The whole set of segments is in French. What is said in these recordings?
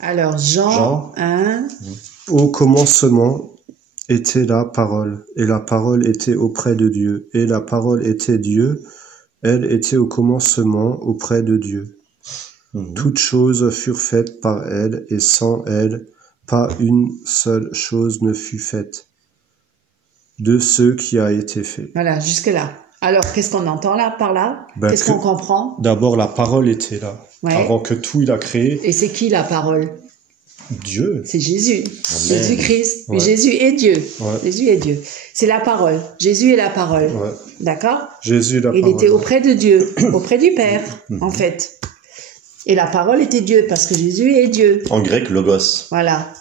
Alors, Jean Jean 1. Au commencement était la parole, et la parole était auprès de Dieu, et la parole était Dieu, elle était au commencement auprès de Dieu. Toutes choses furent faites par elle, et sans elle, pas une seule chose ne fut faite de ce qui a été fait. Voilà, jusque-là. Alors, qu'est-ce qu'on entend là, par là? Ben, Qu'est-ce qu'on comprend? D'abord, la parole était là, Ouais. avant que tout il a créé. Et c'est qui la parole? Dieu. C'est Jésus. Amen. Jésus-Christ. Mais Ouais. Jésus est Dieu. Ouais. Jésus est Dieu. C'est la parole. Jésus est la parole. Ouais. D'accord? Jésus est la Il parole. était auprès de Dieu, auprès du Père, en fait. Et la parole était Dieu, parce que Jésus est Dieu. En grec, logos. Voilà.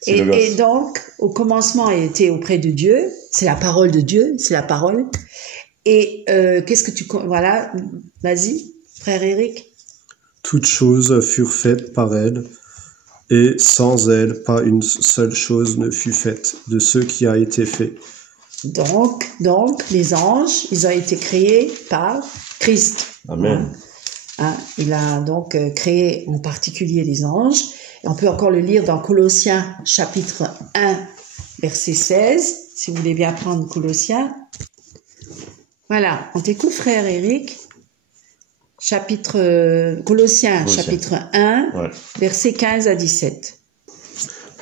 C'est logos. Et donc, au commencement, il était auprès de Dieu. C'est la parole de Dieu, c'est la parole. Et qu'est-ce que tu... Voilà, vas-y, frère Eric. Toutes choses furent faites par elle, et sans elle, pas une seule chose ne fut faite de ce qui a été fait. Donc, les anges, ils ont été créés par Christ. Amen. Hein, il a donc créé en particulier les anges. Et on peut encore le lire dans Colossiens chapitre 1, verset 16, si vous voulez bien prendre Colossiens. Voilà, on t'écoute frère Eric. Colossiens chapitre 1, Ouais. verset 15 à 17.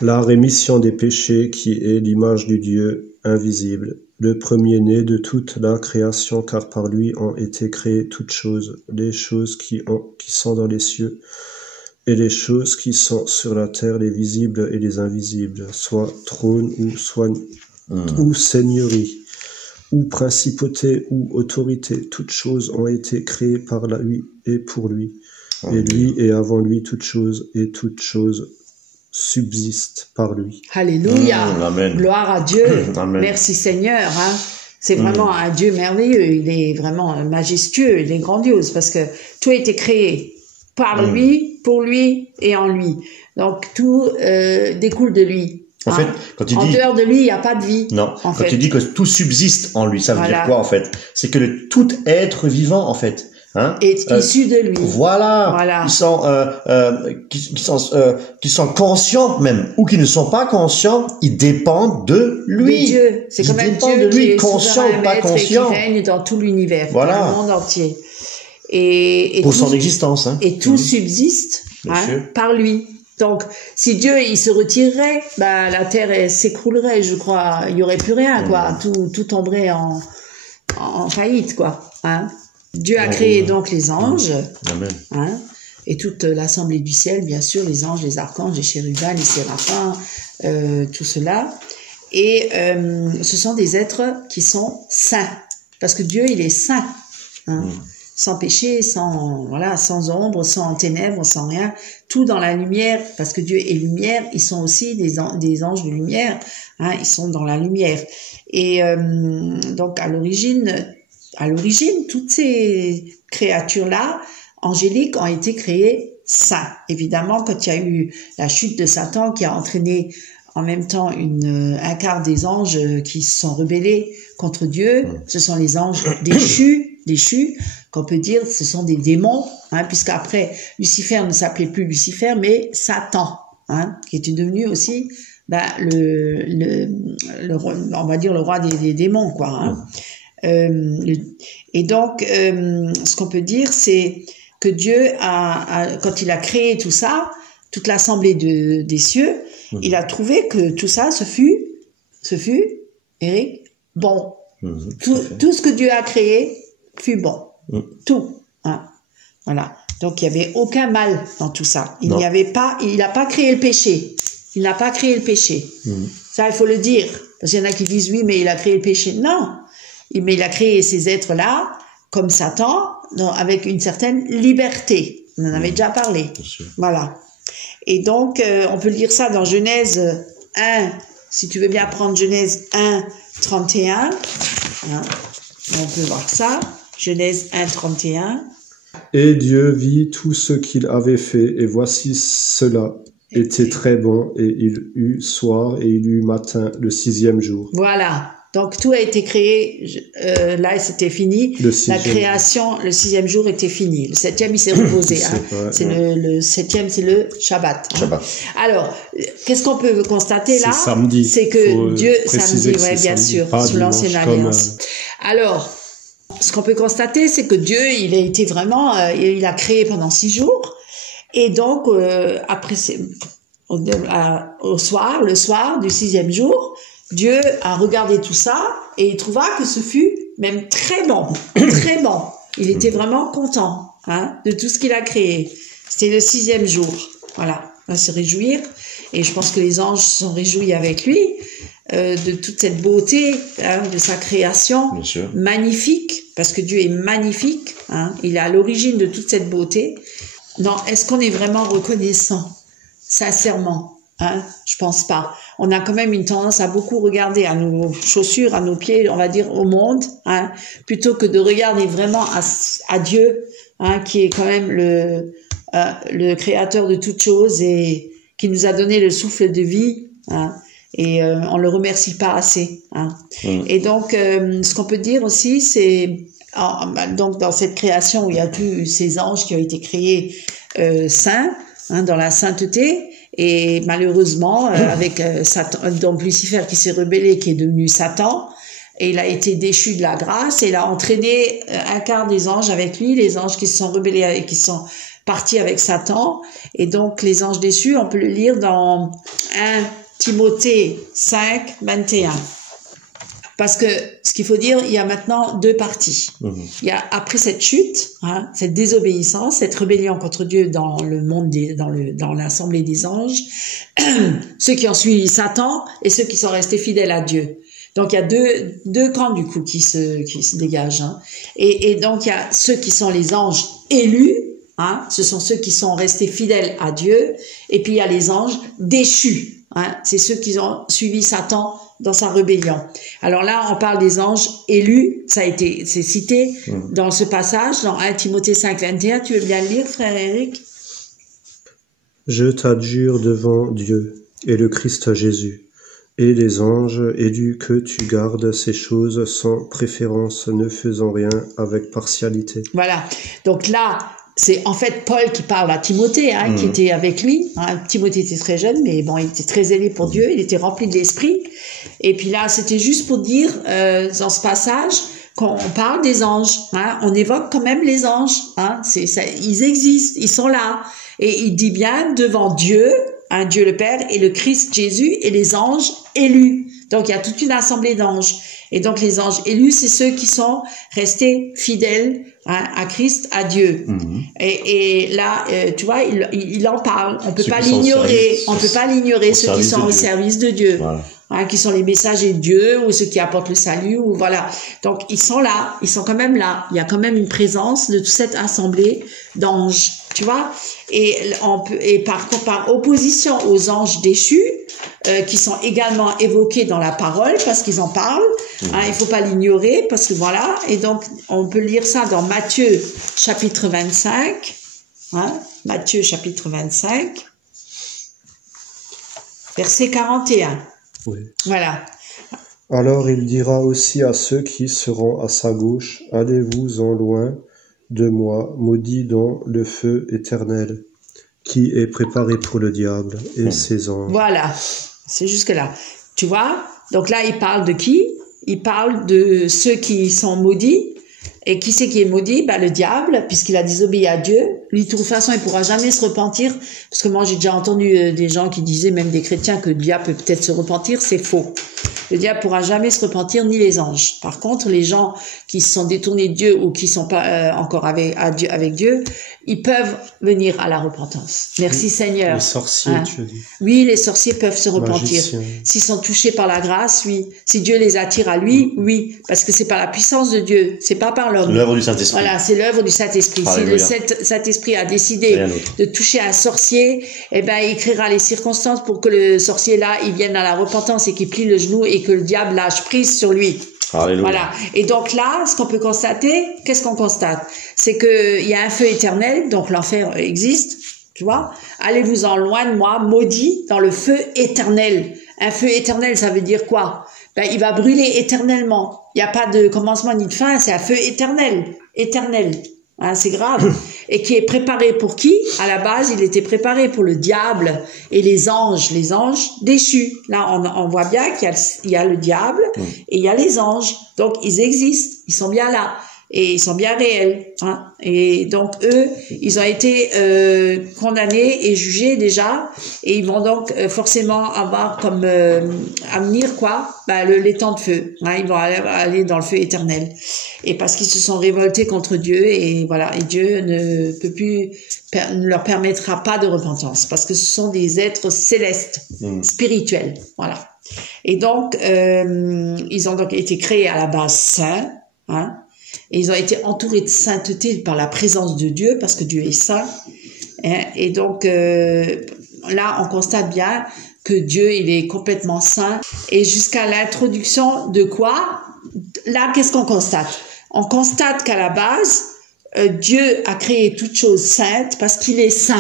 La rémission des péchés qui est l'image du Dieu invisible, le premier-né de toute la création, car par lui ont été créées toutes choses, les choses qui sont dans les cieux, et les choses qui sont sur la terre, les visibles et les invisibles, soit trône ou seigneurie, ou principauté ou autorité, toutes choses ont été créées par lui et pour lui. Et lui et avant lui toutes choses, et toutes choses subsistent par lui. Alléluia. Amen. Gloire à Dieu. Amen. Merci Seigneur. Hein. C'est vraiment un Dieu merveilleux. Il est vraiment majestueux. Il est grandiose parce que tout a été créé par lui, pour lui et en lui. Donc tout découle de lui. En fait, quand il en dit... dehors de lui, il n'y a pas de vie. Non, en quand fait. il dit que tout subsiste en lui, ça veut Voilà. dire quoi en fait? C'est que tout être vivant en fait, hein, est issu de lui. Voilà. Voilà. Qui sont conscients même, ou qui ne sont pas conscients, ils dépendent de lui. De Dieu. C'est Ils comme un dépendent Dieu de lui, qui est conscient souverain ou pas maître et conscient. qui règne dans tout l'univers, Voilà. dans le monde entier. Et Pour tout, son existence. Hein. et tout subsiste Bien sûr. par lui. Donc, si Dieu il se retirerait, bah la terre elle s'écroulerait, je crois. Il y aurait plus rien, quoi. Tout tomberait en faillite, quoi. Hein. Dieu a créé donc les anges, Amen. hein, et toute l'assemblée du ciel, bien sûr, les anges, les archanges, les chérubins, les séraphins, tout cela. Et ce sont des êtres qui sont saints, parce que Dieu il est saint. Hein. Sans péché, sans ombre, sans ténèbres, sans rien, tout dans la lumière, parce que Dieu est lumière, ils sont aussi des anges de lumière, hein, ils sont dans la lumière. Et donc à l'origine, toutes ces créatures-là, angéliques, ont été créées saints. Évidemment, quand il y a eu la chute de Satan qui a entraîné en même temps un quart des anges qui se sont rebellés contre Dieu, ce sont les anges déchus, qu'on peut dire, ce sont des démons, hein, puisqu'après, Lucifer ne s'appelait plus Lucifer, mais Satan, hein, qui était devenu aussi on va dire le roi des démons, quoi. Hein. Et donc, ce qu'on peut dire, c'est que Dieu quand il a créé tout ça, toute l'assemblée des cieux, il a trouvé que tout ça, ce fut, Eric, bon. Tout ce que Dieu a créé fut bon. Tout. Hein. Voilà. Donc, il n'y avait aucun mal dans tout ça. Il n'a pas créé le péché. Il n'a pas créé le péché. Ça, il faut le dire. Parce qu'il y en a qui disent, oui, mais il a créé le péché. Non. Mais il a créé ces êtres-là, comme Satan, avec une certaine liberté. On en avait déjà parlé. Voilà. Et donc, on peut lire ça dans Genèse 1, si tu veux bien prendre Genèse 1, 31. Hein. On peut voir ça. Genèse 1, 31. Et Dieu vit tout ce qu'il avait fait, et voici cela était très bon, et il eut soir et il eut matin le 6e jour. Voilà. Donc tout a été créé, là c'était fini. La création, le 6e jour était fini. Le 7e il s'est reposé. C'est le 7e, c'est le Shabbat. Shabbat. Alors, qu'est-ce qu'on peut constater là? C'est samedi. C'est que Dieu, samedi, ouais, bien sûr, sous l'ancienne alliance. Alors, ce qu'on peut constater, c'est que Dieu, il a été vraiment, il a créé pendant 6 jours. Et donc, après, le soir du 6e jour, Dieu a regardé tout ça et il trouva que ce fut même très bon, très bon. Il était vraiment content de tout ce qu'il a créé. C'était le 6e jour. Voilà, on va se réjouir. Et je pense que les anges se sont réjouis avec lui de toute cette beauté de sa création magnifique, parce que Dieu est magnifique. Il est à l'origine de toute cette beauté. Non, est-ce qu'on est vraiment reconnaissant, sincèrement? Je pense pas. On a quand même une tendance à beaucoup regarder à nos chaussures, à nos pieds, on va dire au monde, plutôt que de regarder vraiment à Dieu, qui est quand même le créateur de toutes choses et qui nous a donné le souffle de vie, et on le remercie pas assez. Et donc, ce qu'on peut dire aussi, c'est donc dans cette création où il y a tous ces anges qui ont été créés saints, dans la sainteté. Et malheureusement, avec Satan, donc Lucifer qui s'est rebellé, qui est devenu Satan, et il a été déchu de la grâce, et il a entraîné un quart des anges avec lui, les anges qui se sont rebellés et qui sont partis avec Satan. Et donc les anges déçus, on peut le lire dans 1 Timothée 5, 21. Parce que ce qu'il faut dire, il y a maintenant 2 parties. Il y a après cette chute, cette désobéissance, cette rébellion contre Dieu dans le monde dans l'assemblée des anges, ceux qui ont suivi Satan et ceux qui sont restés fidèles à Dieu. Donc il y a deux camps du coup qui se dégagent. Et donc il y a ceux qui sont les anges élus, ce sont ceux qui sont restés fidèles à Dieu, et puis il y a les anges déchus. C'est ceux qui ont suivi Satan dans sa rébellion. Alors là, on parle des anges élus, c'est cité dans ce passage, dans 1 Timothée 5, 21. Tu veux bien le lire, frère Eric? Je t'adjure devant Dieu et le Christ Jésus et les anges élus que tu gardes ces choses sans préférence, ne faisant rien avec partialité. Voilà. Donc là, c'est en fait Paul qui parle à Timothée, qui était avec lui. Timothée était très jeune, mais bon, il était très zélé pour Dieu, il était rempli de l'esprit. Et puis là, c'était juste pour dire, dans ce passage, qu'on parle des anges. On évoque quand même les anges. Ils existent, ils sont là. Et il dit bien devant Dieu, Dieu le Père et le Christ Jésus et les anges élus. Donc il y a toute une assemblée d'anges. Et donc les anges élus, c'est ceux qui sont restés fidèles à Christ, à Dieu. Et là, tu vois, il en parle. On peut pas l'ignorer. On peut pas l'ignorer, ceux qui sont au service de Dieu. Voilà. Qui sont les messagers de Dieu ou ceux qui apportent le salut, ou voilà. Donc ils sont là, ils sont quand même là. Il y a quand même une présence de toute cette assemblée d'anges, tu vois. Et par opposition aux anges déchus, qui sont également évoqués dans la parole parce qu'ils en parlent. Il faut pas l'ignorer parce que voilà. Et donc on peut lire ça dans Matthieu chapitre 25. Matthieu chapitre 25, verset 41. Oui. Voilà. Alors il dira aussi à ceux qui seront à sa gauche, allez-vous-en loin de moi, maudits dans le feu éternel, qui est préparé pour le diable et ses anges. Voilà, c'est jusque là. Tu vois, donc là il parle de qui? Il parle de ceux qui sont maudits. Et qui c'est qui est maudit? Le diable, puisqu'il a désobéi à Dieu. Lui, de toute façon, il pourra jamais se repentir. Parce que moi, j'ai déjà entendu des gens qui disaient, même des chrétiens, que le diable peut peut-être se repentir. C'est faux. Le diable pourra jamais se repentir, ni les anges. Par contre, les gens qui se sont détournés de Dieu ou qui sont pas encore avec Dieu, ils peuvent venir à la repentance. Merci Seigneur. Les sorciers, tu dis. Oui, les sorciers peuvent se repentir. Magicien. S'ils sont touchés par la grâce, oui. Si Dieu les attire à lui, oui. Parce que c'est par la puissance de Dieu. C'est pas par l'homme. L'œuvre du Saint-Esprit. Voilà, c'est l'œuvre du Saint-Esprit. Si le Saint-Esprit a décidé de toucher un sorcier, il créera les circonstances pour que le sorcier là, il vienne à la repentance et qu'il plie le genou et que le diable lâche prise sur lui. Alléluia. Voilà. Et donc là, ce qu'on peut constater, qu'est-ce qu'on constate? C'est qu'il y a un feu éternel, donc l'enfer existe. Tu vois? Allez-vous-en loin de moi, maudit dans le feu éternel. Un feu éternel, ça veut dire quoi? Ben, il va brûler éternellement. Il n'y a pas de commencement ni de fin, c'est un feu éternel. Éternel. Hein, c'est grave. Et qui est préparé pour qui? À la base, il était préparé pour le diable et les anges déchus. Là, on voit bien qu'il y a le diable et il y a les anges. Donc, ils existent. Ils sont bien là. Et ils sont bien réels. Hein. Et donc, eux, ils ont été condamnés et jugés déjà. Et ils vont donc forcément avoir comme avenir quoi, les temps de feu. Hein. Ils vont aller dans le feu éternel. Et parce qu'ils se sont révoltés contre Dieu. Et voilà. Et Dieu ne leur permettra pas de repentance. Parce que ce sont des êtres célestes, spirituels. Voilà. Et donc, ils ont donc été créés à la base saints. Hein. Et ils ont été entourés de sainteté par la présence de Dieu, parce que Dieu est saint. Et donc, là, on constate bien que Dieu, il est complètement saint. Et jusqu'à l'introduction de quoi? Là, qu'est-ce qu'on constate? On constate qu'à la base, Dieu a créé toute chose sainte parce qu'il est saint.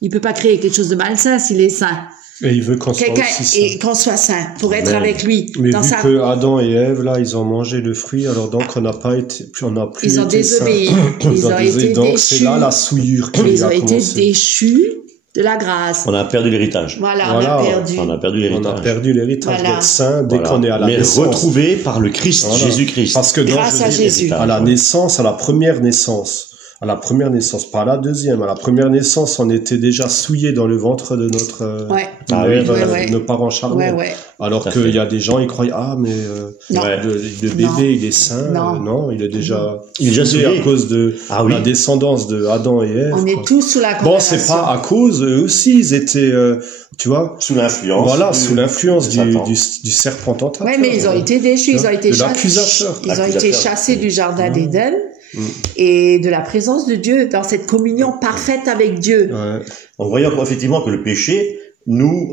Il peut pas créer quelque chose de malsain s'il est saint. Et il veut qu'on soit aussi saint. Et qu'on soit saint, pour être avec lui. Mais vu que Adam et Ève, là, ils ont mangé le fruit, alors donc on n'a plus ils ont été désobéi. saints. Ils ont été donc déchus. c'est là la souillure qui ils a ont été commencé. déchus de la grâce. On a perdu l'héritage. Voilà, on a perdu. On a perdu l'héritage. On a perdu l'héritage d'être saint dès qu'on est à la naissance. Mais retrouvé par le Christ, Jésus-Christ. Parce que grâce à Jésus. À la naissance, à la première naissance, pas à la deuxième, à la première naissance, on était déjà souillé dans le ventre de notre mère, nos parents charnels. Alors qu'il y a des gens, ils croient, mais le bébé, il est saint. Non, il est déjà souillé à cause de la descendance de Adam et Ève. On est tous sous la condamnation. Bon, c'est pas à cause, eux aussi, ils étaient, tu vois, sous l'influence. Voilà, sous l'influence du serpent tentateur. Oui, mais ils ont été déchus, ils ont été chassés. chassés du jardin d'Éden. Et de la présence de Dieu dans cette communion parfaite avec Dieu. En voyant effectivement que le péché nous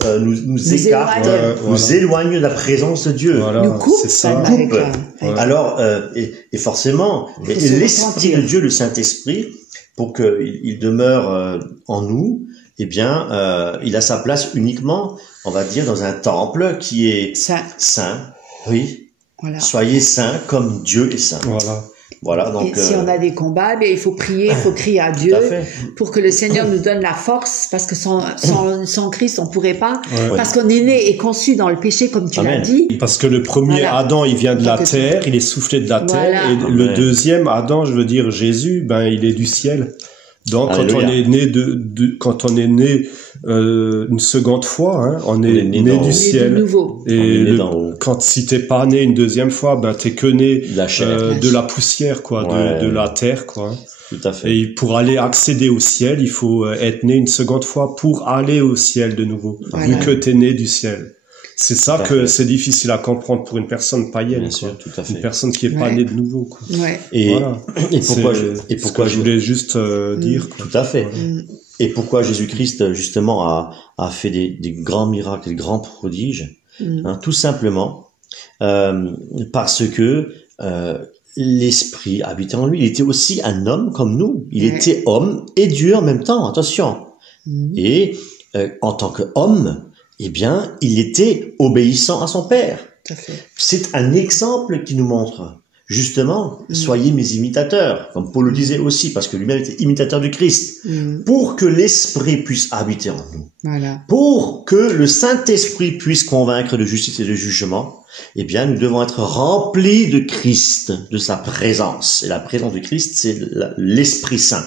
écarte, nous éloigne de la présence de Dieu. Nous coupe. Alors, et forcément, l'Esprit de Dieu, le Saint-Esprit, pour qu'il demeure en nous, eh bien, il a sa place uniquement, on va dire, dans un temple qui est saint. Oui. Voilà. Soyez saints comme Dieu est saint. Voilà, donc, et si on a des combats, il faut prier, il faut crier à Dieu pour que le Seigneur nous donne la force, parce que sans Christ, on pourrait pas, parce qu'on est né et conçu dans le péché, comme tu l'as dit. Parce que le premier Adam, il vient de la terre, il est soufflé de la terre, et le deuxième Adam, je veux dire Jésus, il est du ciel. Donc, quand on est né une seconde fois, on est né du ciel. Nouveau. Et si t'es pas né une deuxième fois, t'es que né de la poussière, quoi, de la terre, quoi. Tout à fait. Et pour aller accéder au ciel, il faut être né une seconde fois pour aller au ciel de nouveau, vu que t'es né du ciel. C'est ça que c'est difficile à comprendre pour une personne païenne, bien sûr, tout à fait. Une personne qui est pas née de nouveau, quoi. Et pourquoi je voulais juste dire, quoi. Tout à fait. Et pourquoi Jésus-Christ justement a fait des grands miracles, des grands prodiges, tout simplement parce que l'Esprit habitait en lui. Il était aussi un homme comme nous. Il était homme et Dieu en même temps. Attention. Et en tant qu'homme, eh bien, il était obéissant à son Père. C'est un exemple qui nous montre, justement, soyez mes imitateurs, comme Paul le disait aussi, parce que lui-même était imitateur du Christ, pour que l'Esprit puisse habiter en nous, pour que le Saint-Esprit puisse convaincre de justice et de jugement. Eh bien, nous devons être remplis de Christ, de sa présence. Et la présence de Christ, c'est l'Esprit Saint.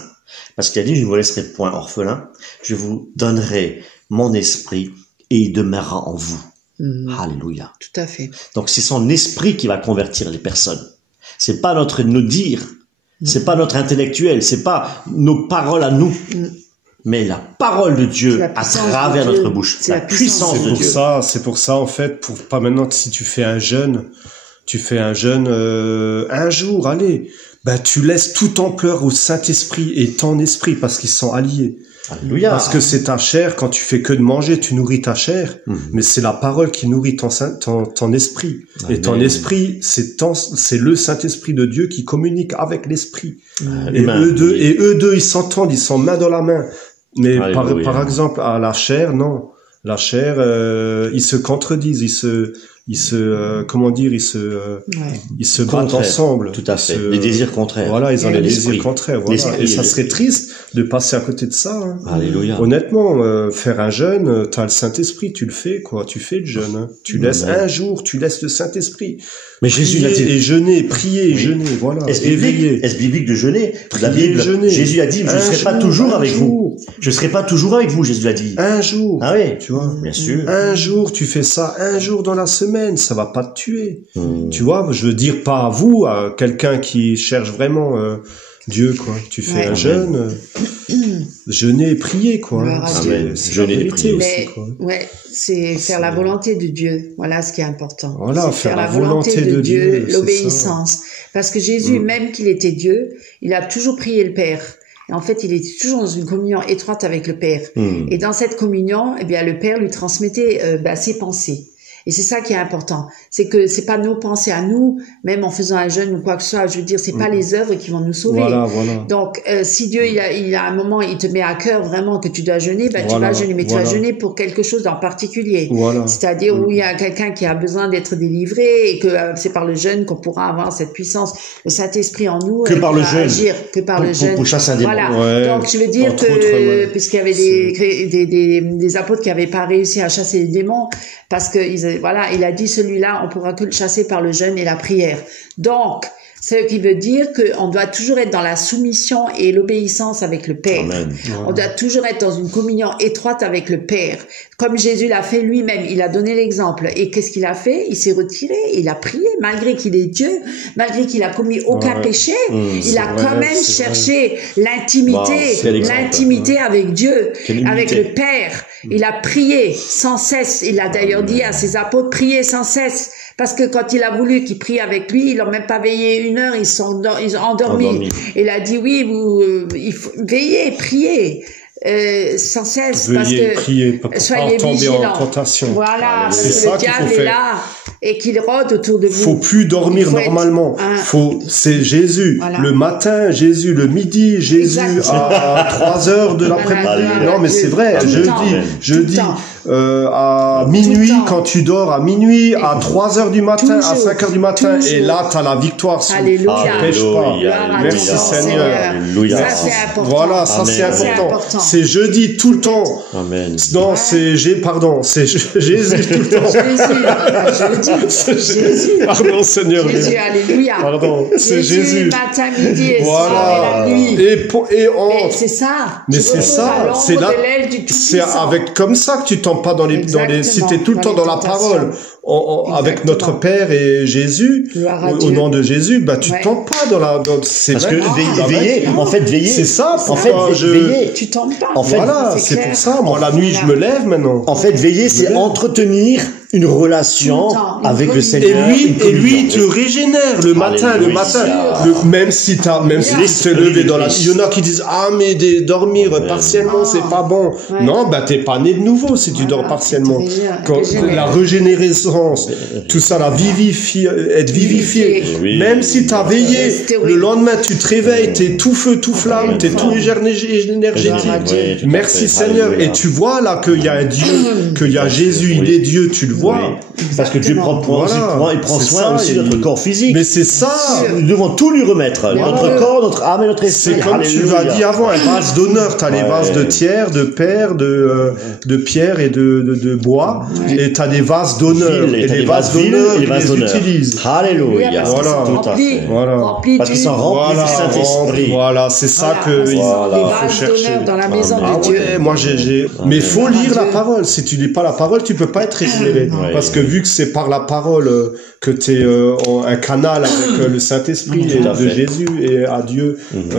Parce qu'il a dit, je ne vous laisserai point orphelin, je vous donnerai mon esprit, et il demeurera en vous. Alléluia. Tout à fait. Donc c'est son esprit qui va convertir les personnes. C'est pas nos dires, c'est pas notre intellectuel, c'est pas nos paroles à nous, mais la parole de Dieu à travers notre bouche. C'est la puissance de Dieu. C'est pour ça en fait, pas maintenant, si tu fais un jeûne un jour, allez, tu laisses tout ton pleur au Saint-Esprit et ton esprit parce qu'ils sont alliés. Alléluia. Parce que c'est ta chair, quand tu fais que de manger, tu nourris ta chair, mais c'est la parole qui nourrit ton esprit. Amen. Et ton esprit, c'est le Saint-Esprit de Dieu qui communique avec l'esprit. Et eux deux, ils s'entendent, ils sont main dans la main. Mais Alléluia. par exemple, à la chair, non. La chair, ils se contredisent, ils se battent Contraire. ensemble. Tout à fait. Ils se- Les désirs contraires. Voilà, ils ont les L'esprit. désirs contraires. Voilà. L'esprit, Et ça l'esprit. serait triste de passer à côté de ça. Hein. Alléluia. Honnêtement, faire un jeûne, t'as le Saint-Esprit, tu le fais, quoi. Tu fais le jeûne. Hein. Tu laisses Amen. un jour, tu laisses le Saint-Esprit. Mais Jésus l'a Prier dit. et jeûner, prier et Oui. jeûner, voilà. Est-ce Éveiller. biblique de jeûner? La Prier et Bible, jeûner. Jésus a dit, je ne Un serai pas jour, toujours un avec jour. vous. Je ne serai pas toujours avec vous, Jésus l'a dit. Un jour. Ah oui, Tu vois. bien sûr. Un jour, tu fais ça, un jour dans la semaine, ça va pas te tuer. Hmm. Tu vois, je veux dire pas à vous, à quelqu'un qui cherche vraiment Dieu, quoi. Tu fais Ouais. un jeûne, jeûner et prier, quoi. Gloire à C'est- Dieu. c'est Jeûner la et vérité prier. aussi, Mais quoi. ouais, c'est faire la volonté de Dieu. Voilà ce qui est important. Voilà, C'est faire la volonté de Dieu, c'est l'obéissance. Parce que Jésus, Mm. même qu'il était Dieu, il a toujours prié le Père. Et en fait, il était toujours dans une communion étroite avec le Père. Hmm. Et dans cette communion, eh bien, le Père lui transmettait ses pensées. Et c'est ça qui est important. C'est que c'est pas nos pensées à nous, même en faisant un jeûne ou quoi que ce soit. Je veux dire, c'est pas les œuvres qui vont nous sauver. Voilà, voilà. Donc, si Dieu, il a un moment, il te met à cœur vraiment que tu dois jeûner, ben, tu Voilà, vas jeûner. Mais tu voilà. vas jeûner pour quelque chose en particulier. Voilà. C'est-à-dire où il y a quelqu'un qui a besoin d'être délivré et que c'est par le jeûne qu'on pourra avoir cette puissance, le Saint-Esprit en nous. Que par le pourra jeûne. agir, que par le jeûne. Pour chasser un démon. Voilà. Ouais, Donc, je veux dire entre que, autres, ouais. puisqu'il y avait des apôtres qui n'avaient pas réussi à chasser les démons, parce que voilà, il a dit celui-là, on pourra que le chasser par le jeûne et la prière. Donc, ce qui veut dire qu'on doit toujours être dans la soumission et l'obéissance avec le Père. Amen. On doit toujours être dans une communion étroite avec le Père. Comme Jésus l'a fait lui-même, il a donné l'exemple. Et qu'est-ce qu'il a fait? Il s'est retiré, il a prié, malgré qu'il est Dieu, malgré qu'il a commis aucun Ouais. péché, il a vrai, quand même c'est cherché Wow, l'intimité, quel exemple. l'intimité avec Dieu, Quelle humilité. avec le Père. Il a prié sans cesse. Il a d'ailleurs dit à ses apôtres, priez sans cesse. Parce que quand il a voulu qu'ils prient avec lui, ils n'ont même pas veillé 1 heure, ils sont endormis. Endormis. Il a dit oui, il faut veiller, prier sans cesse, parce Veuillez que prier pour pas soyez tomber vigilants. en tentation. Voilà, parce C'est que ça le qu'il faut diable est faire. là et qu'il rôde autour de vous. Faut plus dormir Il faut être normalement. C'est Jésus. Voilà. Le matin, Jésus. Le midi, Jésus. Exact. À 3 heures de l'après-midi. Voilà. Non, mais c'est vrai. Tout le temps. Jeudi, Tout le temps. à Tout minuit, le temps. quand tu dors, à minuit, à 3 heures du matin, à Toujours. 5 heures du matin. Toujours. Et là, t'as la victoire. Alléluia. Pêche pas. Gloire à Merci, ton Seigneur. Alléluia. Ça, c'est important. Voilà, ça Amen. c'est C'est important. important. C'est jeudi tout le temps. Amen. Non, Ouais. c'est Jésus tout le temps. Jésus. Pardon, Seigneur. Jésus, alléluia. Pardon, c'est Jésus. Matin, midi et soir Voilà. et la nuit. Et Mais c'est ça. Mais Tu c'est reposes à ça, l'ombre c'est là, de l'aile du c'est Tout-Puissant. avec comme ça que tu tombes pas dans les, si t'es tout le temps Exactement, dans la tentations. parole, avec Exactement. notre Père et Jésus, Gloire à au Dieu. nom de Jésus, bah tu Ouais. tombes pas c'est Parce que vrai. veiller, en fait, veiller. C'est ça, En fait, pourquoi veiller. Tu tombes pas. En fait, Voilà, c'est clair. pour ça. Moi, la nuit, je me lève maintenant. En fait, veiller, c'est lève. entretenir une relation Tout le temps, une avec le communion. Seigneur. Et une lui, il communion. te régénère le matin, Alléluia. même si tu t'es levé dans la, il y en a qui disent, ah, mais dormir partiellement, c'est pas bon. Ouais. Non, bah, t'es pas né de nouveau si tu Voilà, dors partiellement. tu te Quand, régénères. la régénérescence, tout ça, être vivifié. Oui. Même si t'as veillé, C'est oui. le lendemain, tu te réveilles, t'es tout feu, tout flamme, t'es tout énergétique. Oui, tout à Merci fait. Seigneur. Alléluia. Et tu vois là qu'il y a un Dieu, qu'il y a Jésus, il Oui. est Dieu, tu le vois. Oui. Parce que Dieu prend, Voilà. il prend C'est soin ça, aussi de notre corps physique. Mais c'est ça. Nous devons tout lui remettre. Notre corps, notre âme et notre esprit. C'est comme tu Alléluia. l'as dit avant, un vase d'honneur. T'as les Ouais. vases de terre, de pierre, de pierre et de bois. Et t'as des vases d'honneur. Vile, Et t'as les des vases viles d'honneur, et les ils vases les d'honneur. utilisent. Alléluia. Parce qu'ils Voilà. sont Tout à remplis, fait. Voilà. remplis Parce qu'ils du- sont remplis du Saint-Esprit. Voilà, c'est ça Voilà, parce que qu'ils sont Voilà. des faut vases chercher. d'honneur dans la maison Ah de Dieu. ouais, moi mais faut Gloire à lire la Dieu. parole. Si tu lis pas la parole, tu peux pas être régénéré. Ouais. Parce que vu que c'est par la parole que tu es un canal avec le Saint-Esprit Tout et à de fait. Jésus et à Dieu,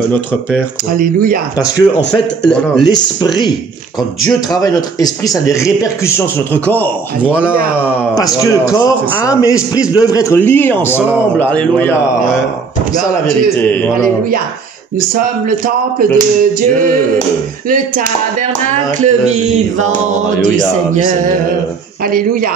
notre Père. Quoi. Alléluia. Parce que, en fait, Voilà. l'esprit, quand Dieu travaille notre esprit, ça a des répercussions sur notre corps. Voilà. Parce Voilà, que corps, c'était ça. âme et esprit devraient être liés ensemble. Voilà. Alléluia. Voilà. C'est ça Gloire la à Dieu. vérité. Voilà. Alléluia. Nous sommes le temple de De Dieu, Dieu. le tabernacle Tabernacle vivant vivant. du Alléluia, du Seigneur. Seigneur. Alléluia.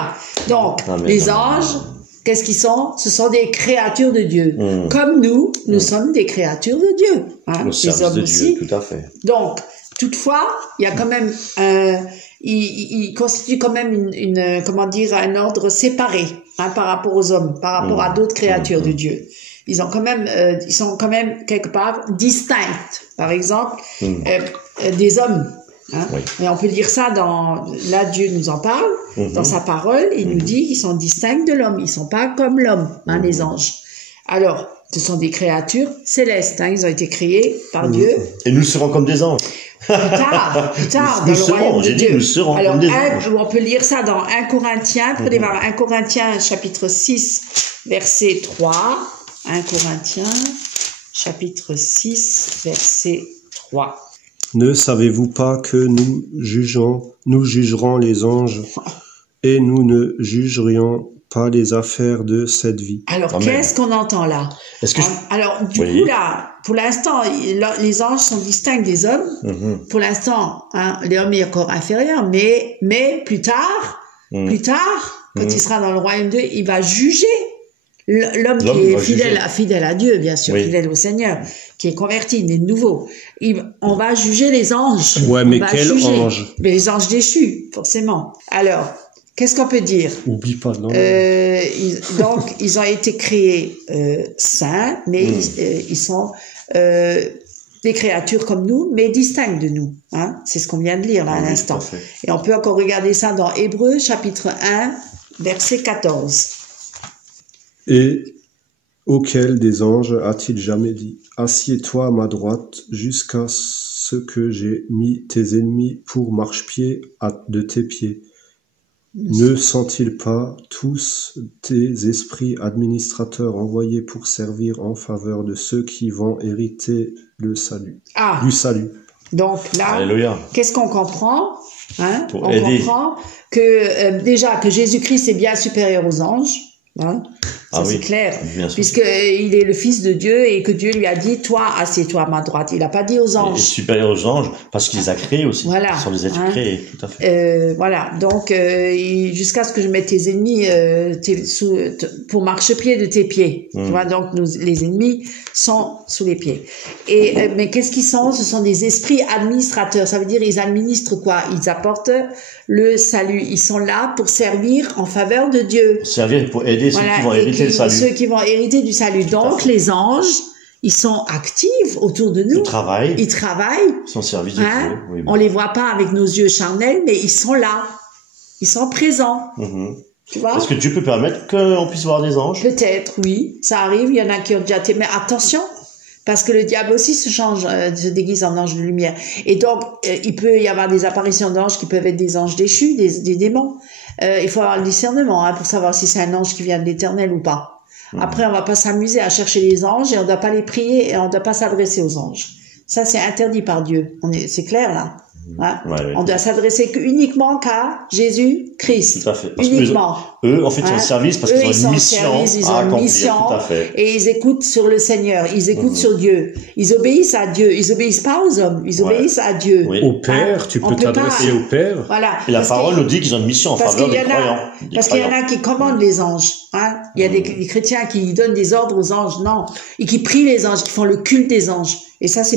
Donc, Amen, les amen. anges, qu'est-ce qu'ils sont? Ce sont des créatures de Dieu. Comme nous sommes des créatures de Dieu. Hein, Le les service hommes de aussi. Dieu, tout à fait. Donc, toutefois, il y a quand même il constitue quand même une comment dire, un ordre séparé, hein, par rapport aux hommes, par rapport à d'autres créatures de Dieu. Ils sont quand même quelque part distincts. Par exemple, des hommes. Hein? Oui. Et on peut dire ça là Dieu nous en parle dans sa parole. Il nous dit qu'ils sont distincts de l'homme. Ils sont pas comme l'homme, hein, les anges. Alors, ce sont des créatures célestes. Hein, ils ont été créés par Dieu. Et nous serons comme des anges. Plus tard, dans Nous le royaume de j'ai dit, Dieu. nous serons Alors, comme des anges. on peut lire ça dans 1 Corinthiens. Prenez voir 1 Corinthiens, chapitre 6, verset 3. 1 Corinthiens, chapitre 6, verset 3. Ne savez-vous pas que nous jugerons les anges, et nous ne jugerions pas les affaires de cette vie? Alors, Amen. qu'est-ce qu'on entend là? Est-ce que Alors, du Oui. coup, là, pour l'instant, les anges sont distincts des hommes. Pour l'instant, hein, l'homme est encore inférieur, mais plus tard, quand il sera dans le royaume de Dieu, il va juger l'homme qui est fidèle à Dieu, bien sûr, Oui. fidèle au Seigneur, qui est converti, né de nouveau. On va juger les anges. Ouais, mais On va quel juger ange? les anges déchus, forcément. Alors, qu'est-ce qu'on peut dire? Oublie pas, non? Donc, ils ont été créés saints, mais ils sont des créatures comme nous, mais distinctes de nous. Hein? C'est ce qu'on vient de lire là à l'instant. tout à fait. Et on peut encore regarder ça dans Hébreux, chapitre 1, verset 14. Et auquel des anges a-t-il jamais dit, assieds-toi à ma droite jusqu'à ce que j'ai mis tes ennemis pour marchepied de tes pieds? Ne sont-ils pas tous tes esprits administrateurs envoyés pour servir en faveur de ceux qui vont hériter du salut? Donc là, Alléluia. qu'est-ce qu'on comprend? Hein? Pour on aider. comprend que déjà que Jésus-Christ est bien supérieur aux anges. Hein? Ça, c'est clair, puisqu'il est le Fils de Dieu et que Dieu lui a dit, toi, assieds-toi à ma droite. Il n'a pas dit aux anges. Il est supérieur aux anges parce qu'il les a créés aussi. Voilà. Ils sont des êtres créés, tout à fait. Voilà. Donc, jusqu'à ce que je mette tes ennemis pour marchepied de tes pieds. Tu vois, donc les ennemis sont sous les pieds. Mais qu'est-ce qu'ils sont? Ce sont des esprits administrateurs. Ça veut dire ils administrent quoi? Ils apportent le salut. Ils sont là pour servir en faveur de Dieu. Pour servir, pour aider ceux qui vont hériter le salut. Ceux qui vont hériter du salut. Donc, les anges, ils sont actifs autour de nous. Ils travaillent. Ils sont au service de Dieu. Oui. On les voit pas avec nos yeux charnels, mais ils sont là. Ils sont présents. Tu vois? Est-ce que Dieu peut permettre qu'on puisse voir des anges? Peut-être, oui. Ça arrive. Il y en a qui ont déjà été. Mais attention, parce que le diable aussi se déguise en ange de lumière. Et donc, il peut y avoir des apparitions d'anges qui peuvent être des anges déchus, des démons. Il faut avoir le discernement pour savoir si c'est un ange qui vient de l'Éternel ou pas. Après, on va pas s'amuser à chercher les anges et on doit pas les prier et on doit pas s'adresser aux anges. Ça, c'est interdit par Dieu. C'est clair, là. Hein? On doit s'adresser uniquement qu'à Jésus-Christ. Tout à fait. Parce uniquement. Eux, en fait, sont en service parce qu'ils ont une mission à accomplir. Tout à fait. Et ils écoutent sur le Seigneur. Ils écoutent sur Dieu. Ils obéissent à Dieu. Ils obéissent pas aux hommes. Ils obéissent à Dieu. Oui. Au Père, tu peux t'adresser au Père. Voilà. Et la parole nous dit qu'ils ont une mission en faveur des croyants. Parce qu'il y en a qui commandent les anges. Hein? Il y a des chrétiens qui donnent des ordres aux anges. Non. Et qui prient les anges, qui font le culte des anges. Et ça, ça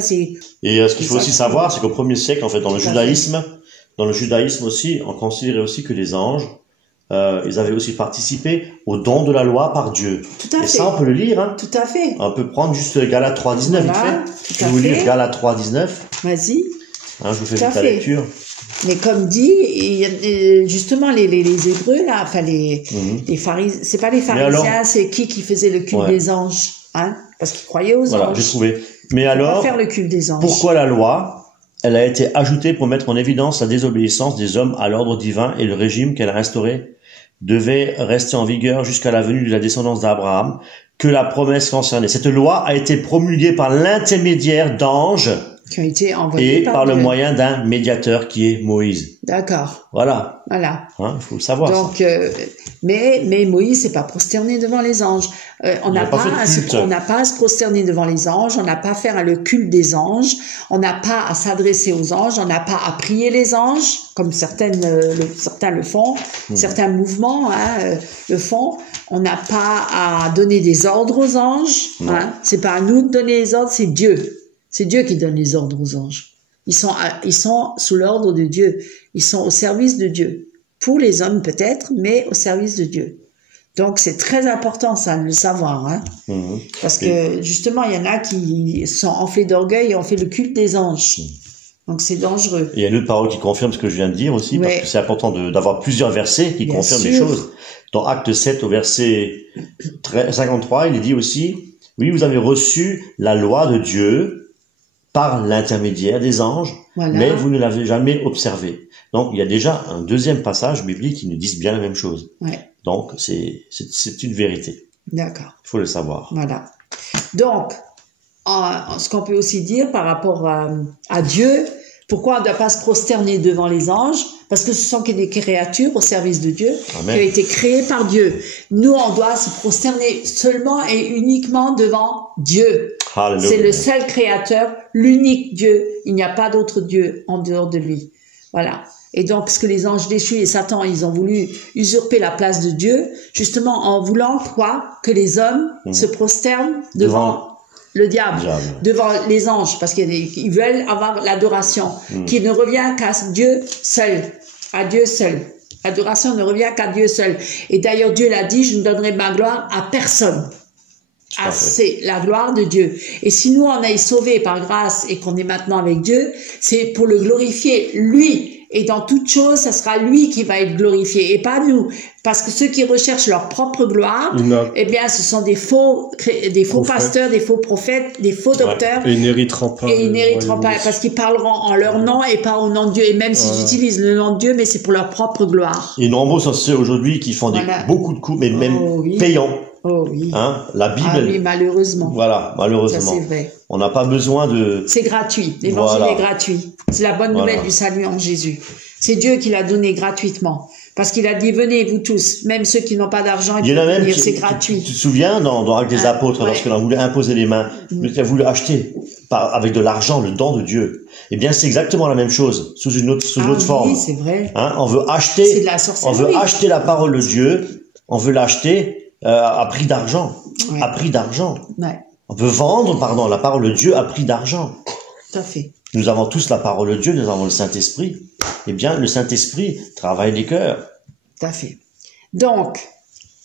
c'est. Et ce qu'il faut aussi savoir, c'est qu'au 1er siècle, en fait, dans le judaïsme aussi, on considérait aussi que les anges, ils avaient aussi participé au don de la loi par Dieu. Tout à fait. Et ça, on peut le lire, hein. Tout à fait. On peut prendre juste Galates 3.19, vite fait. Je vais vous lire Galates 3.19. Vas-y. Hein, je vous fais vite la lecture. Mais comme dit, justement, les Hébreux, là, enfin, les pharisiens, c'est pas les pharisiens, c'est qui faisait le culte des anges, hein? Parce qu'ils croyaient aux anges. Voilà, j'ai trouvé. Mais alors, faire le culte des anges. Pourquoi la loi, elle a été ajoutée pour mettre en évidence la désobéissance des hommes à l'ordre divin et le régime qu'elle a instauré devait rester en vigueur jusqu'à la venue de la descendance d'Abraham, que la promesse concernait. Cette loi a été promulguée par l'intermédiaire d'anges qui ont été envoyés par le moyen d'un médiateur qui est Moïse. D'accord. Voilà. Hein, il faut le savoir. Donc, mais Moïse s'est pas prosterné devant les anges. On n'a pas à se prosterner devant les anges. On n'a pas à faire le culte des anges. On n'a pas à s'adresser aux anges. On n'a pas à prier les anges, comme certains le font. Certains mouvements le font. On n'a pas à donner des ordres aux anges. C'est pas à nous de donner les ordres, c'est Dieu. C'est Dieu qui donne les ordres aux anges. Ils sont sous l'ordre de Dieu. Ils sont au service de Dieu. Pour les hommes peut-être, mais au service de Dieu. Donc c'est très important ça de le savoir, hein. Parce que justement il y en a qui sont enflés d'orgueil et ont fait le culte des anges. Donc c'est dangereux. Et il y a une autre parole qui confirme ce que je viens de dire aussi, parce que c'est important d'avoir plusieurs versets qui confirment les choses. Dans Acte 7 au verset 53, il est dit aussi, oui, vous avez reçu la loi de Dieu par l'intermédiaire des anges, mais vous ne l'avez jamais observée. Donc il y a déjà un deuxième passage biblique qui nous dit bien la même chose. Donc c'est une vérité. D'accord. Il faut le savoir. Voilà. Donc ce qu'on peut aussi dire par rapport à Dieu, pourquoi on ne doit pas se prosterner devant les anges? Parce que ce sont que des créatures au service de Dieu, Amen. Qui ont été créées par Dieu. Nous, on doit se prosterner seulement et uniquement devant Dieu. Hallelujah. C'est le seul créateur, l'unique Dieu. Il n'y a pas d'autre Dieu en dehors de lui. Voilà. Et donc, ce que les anges déchus et Satan, ils ont voulu usurper la place de Dieu, justement en voulant quoi? Que les hommes se prosternent devant le diable, devant les anges, parce qu'ils veulent avoir l'adoration, qui ne revient qu'à Dieu seul, à Dieu seul. L'adoration ne revient qu'à Dieu seul. Et d'ailleurs, Dieu l'a dit, je ne donnerai ma gloire à personne. C'est la gloire de Dieu. Et si nous, on est sauvés par grâce et qu'on est maintenant avec Dieu, c'est pour le glorifier, lui. Et dans toute chose, ça sera lui qui va être glorifié et pas nous. Parce que ceux qui recherchent leur propre gloire, eh bien, ce sont des faux pasteurs, des faux prophètes, des faux docteurs. Et ils n'hériteront pas. Et ils n'hériteront pas parce qu'ils parleront en leur nom et pas au nom de Dieu. Et même s'ils utilisent le nom de Dieu, mais c'est pour leur propre gloire. Et nombreux sont ceux aujourd'hui qui font beaucoup de coups, mais même payants. Oh oui. Hein, la Bible. Ah oui, malheureusement. Voilà, malheureusement. Ça, c'est vrai. On n'a pas besoin de... C'est gratuit. L'évangile est gratuit. C'est la bonne nouvelle du salut en Jésus. C'est Dieu qui l'a donné gratuitement. Parce qu'il a dit, venez vous tous, même ceux qui n'ont pas d'argent, il y en a même c'est gratuit. Tu te souviens, dans Actes des Apôtres, lorsqu'on a voulu imposer les mains, il a voulu acheter avec de l'argent le don de Dieu. Eh bien, c'est exactement la même chose, sous une autre forme. Oui, c'est vrai. Hein, on veut acheter, c'est de la sorcellerie. On veut acheter la parole de Dieu, on veut l'acheter à prix d'argent. À prix d'argent. On peut vendre, la parole de Dieu à prix d'argent. Tout à fait. Nous avons tous la parole de Dieu, nous avons le Saint-Esprit. Eh bien, le Saint-Esprit travaille les cœurs. Tout à fait. Donc,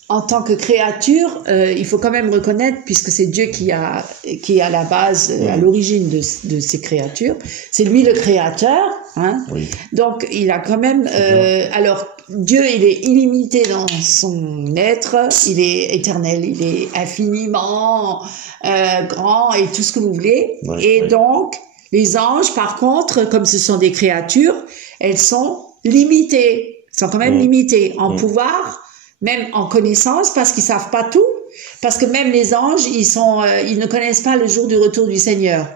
en tant que créature, il faut quand même reconnaître, puisque c'est Dieu qui est à la base, à l'origine de ces créatures, c'est lui le créateur, hein. Oui. Donc, il a quand même, alors, Dieu, il est illimité dans son être, il est éternel, il est infiniment grand et tout ce que vous voulez. Oui, et donc, les anges, par contre, comme ce sont des créatures, elles sont limitées. Elles sont quand même limitées en pouvoir, même en connaissance, parce qu'ils savent pas tout. Parce que même les anges, ils ne connaissent pas le jour du retour du Seigneur.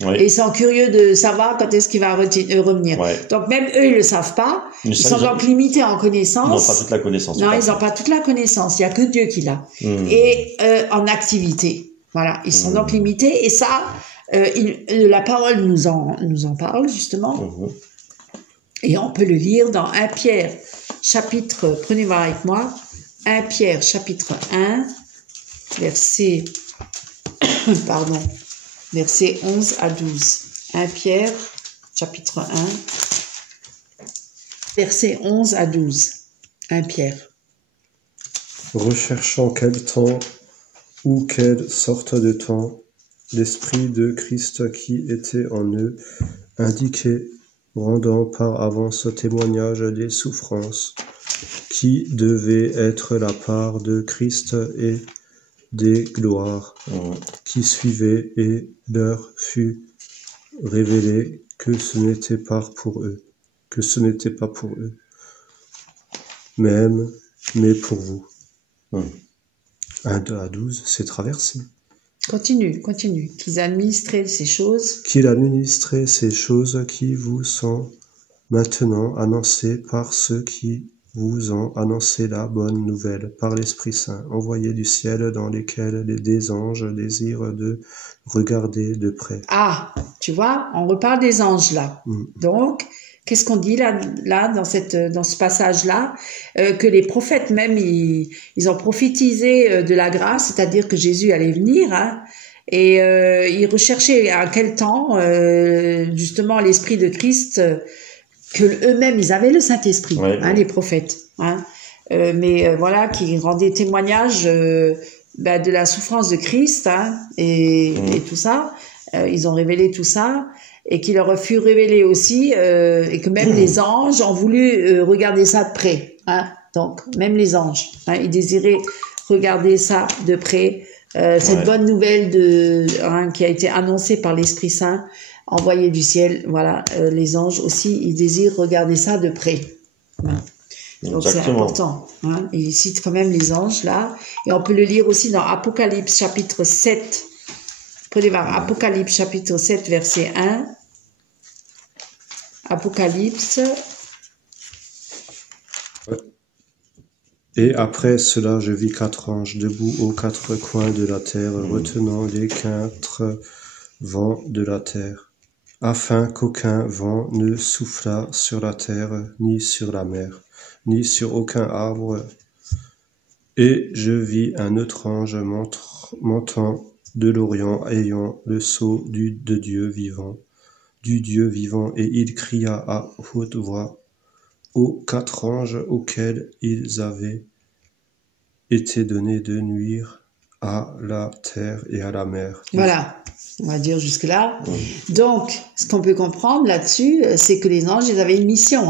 Oui. Et ils sont curieux de savoir quand est-ce qu'il va revenir. Oui. Donc même eux, ils le savent pas. Ils sont donc limités en connaissance. Ils n'ont pas toute la connaissance. Non, ils n'ont pas toute la connaissance. Il y a que Dieu qui l'a. Et en activité. Voilà. Ils sont donc limités. Et ça, la parole nous en parle, justement. Et on peut le lire dans 1 Pierre, chapitre, prenez voir avec moi, 1 Pierre, chapitre 1, verset 11 à 12. 1 Pierre, chapitre 1, verset 11 à 12. 1 Pierre. Recherchant quel temps ou quelle sorte de temps l'Esprit de Christ qui était en eux indiquait, rendant par avance témoignage des souffrances qui devaient être la part de Christ et des gloires qui suivaient, et leur fut révélé que ce n'était pas pour eux, même, mais pour vous. 1 à 12, c'est traversé. Continue. Qu'il administrait ces choses qui vous sont maintenant annoncées par ceux qui vous ont annoncé la bonne nouvelle, par l'Esprit Saint, envoyé du ciel, dans lesquels des anges désirent de regarder de près. Ah, tu vois, on reparle des anges là. Donc, qu'est-ce qu'on dit là dans ce passage-là, que les prophètes même ils ont prophétisé de la grâce, c'est-à-dire que Jésus allait venir, hein, Et ils recherchaient à quel temps, justement, l'Esprit de Christ, que eux-mêmes, ils avaient le Saint-Esprit, les prophètes. Mais voilà, qui rendaient témoignage de la souffrance de Christ et tout ça. Ils ont révélé tout ça. Et qui leur fut révélé aussi, et que même les anges ont voulu regarder ça de près. Donc, même les anges, ils désiraient regarder ça de près. Cette bonne nouvelle qui a été annoncée par l'Esprit Saint, envoyé du ciel, voilà, les anges aussi, ils désirent regarder ça de près. Donc c'est important. Il cite quand même les anges là, et on peut le lire aussi dans Apocalypse chapitre 7. Prenez voir Apocalypse chapitre 7 verset 1. Apocalypse. Et après cela, je vis 4 anges debout aux 4 coins de la terre, retenant les 4 vents de la terre, afin qu'aucun vent ne soufflât sur la terre, ni sur la mer, ni sur aucun arbre. Et je vis un autre ange montant de l'Orient, ayant le sceau du Dieu vivant, et il cria à haute voix aux 4 anges auxquels ils avaient été donné de nuire à la terre et à la mer. Voilà, on va dire jusque-là. Donc, ce qu'on peut comprendre là-dessus, c'est que les anges, ils avaient une mission.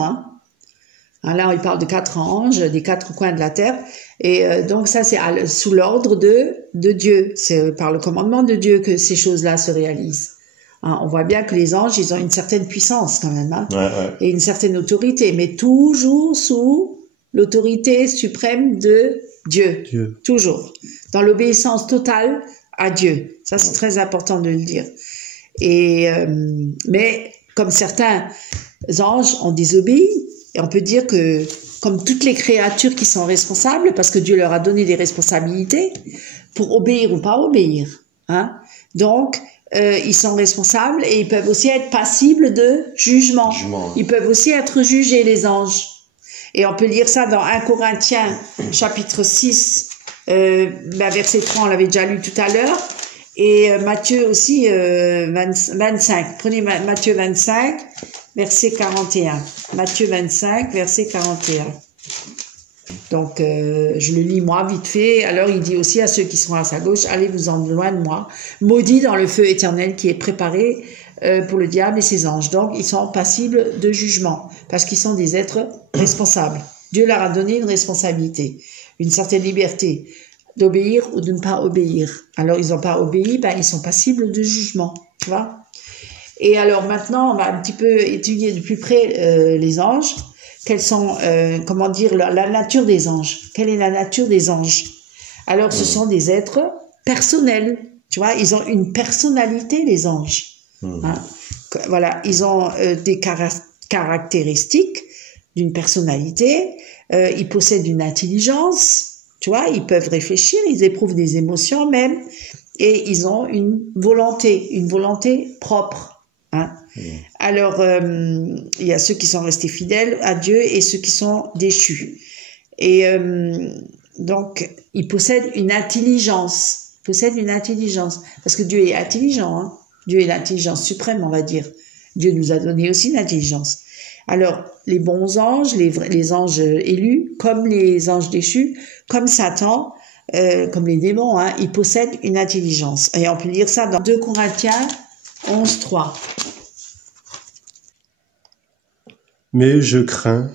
Là, il parle de 4 anges, des 4 coins de la terre. Et donc, ça, c'est sous l'ordre de Dieu. C'est par le commandement de Dieu que ces choses-là se réalisent. On voit bien que les anges, ils ont une certaine puissance quand même, et une certaine autorité, mais toujours sous l'autorité suprême de Dieu. Toujours. Dans l'obéissance totale à Dieu. Ça, c'est très important de le dire. Et mais comme certains anges ont désobéi, et on peut dire que comme toutes les créatures qui sont responsables, parce que Dieu leur a donné des responsabilités pour obéir ou pas obéir. Donc, ils sont responsables et ils peuvent aussi être passibles de jugement. Ils peuvent aussi être jugés, les anges. Et on peut lire ça dans 1 Corinthiens, chapitre 6, verset 3, on l'avait déjà lu tout à l'heure. Et Matthieu aussi, 25. Prenez Matthieu 25, verset 41. Matthieu 25, verset 41. Donc, je le lis moi, vite fait. Alors, il dit aussi à ceux qui sont à sa gauche, allez-vous-en loin de moi, maudits dans le feu éternel qui est préparé pour le diable et ses anges. Donc, ils sont passibles de jugement, parce qu'ils sont des êtres responsables. Dieu leur a donné une responsabilité, une certaine liberté d'obéir ou de ne pas obéir. Alors, ils n'ont pas obéi, ils sont passibles de jugement, tu vois. Et alors, maintenant, on va un petit peu étudier de plus près les anges. Quelles sont, la nature des anges. Quelle est la nature des anges? Alors, ce sont des êtres personnels. Tu vois, ils ont une personnalité, les anges. Voilà, ils ont des caractéristiques d'une personnalité. Ils possèdent une intelligence. Tu vois, ils peuvent réfléchir, ils éprouvent des émotions même. Et ils ont une volonté propre. Alors, il y a ceux qui sont restés fidèles à Dieu et ceux qui sont déchus. Et donc, ils possèdent une intelligence. Parce que Dieu est intelligent. Dieu est l'intelligence suprême, on va dire. Dieu nous a donné aussi une intelligence. Alors, les bons anges, les anges élus, comme les anges déchus, comme Satan, comme les démons, ils possèdent une intelligence. Et on peut lire ça dans 2 Corinthiens 11, 3. Mais je crains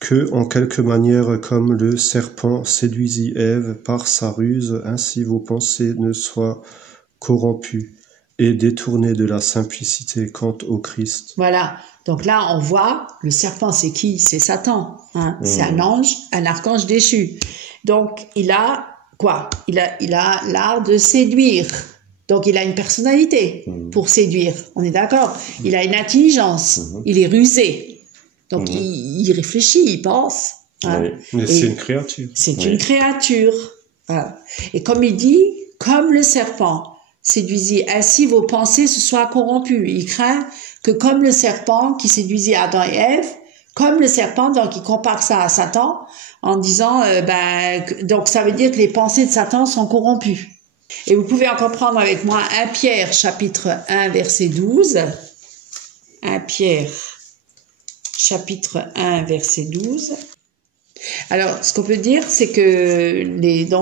que, en quelque manière, comme le serpent séduisit Ève par sa ruse, ainsi vos pensées ne soient corrompues et détournées de la simplicité quant au Christ. Voilà. Donc là, on voit, le serpent, c'est qui? C'est Satan. C'est un ange, un archange déchu. Donc, il a quoi? Il a l'art de séduire. Donc, il a une personnalité pour séduire. On est d'accord? Il a une intelligence. Il est rusé. Donc, il réfléchit, il pense. Mais c'est une créature. C'est une créature. Voilà. Et comme il dit, comme le serpent séduisit, ainsi vos pensées se soient corrompues. Il craint que comme le serpent qui séduisit Adam et Ève, comme le serpent, donc il compare ça à Satan, en disant, donc ça veut dire que les pensées de Satan sont corrompues. Et vous pouvez encore prendre avec moi 1 Pierre, chapitre 1, verset 12. 1 Pierre, chapitre 1, verset 12. Alors, ce qu'on peut dire, c'est que les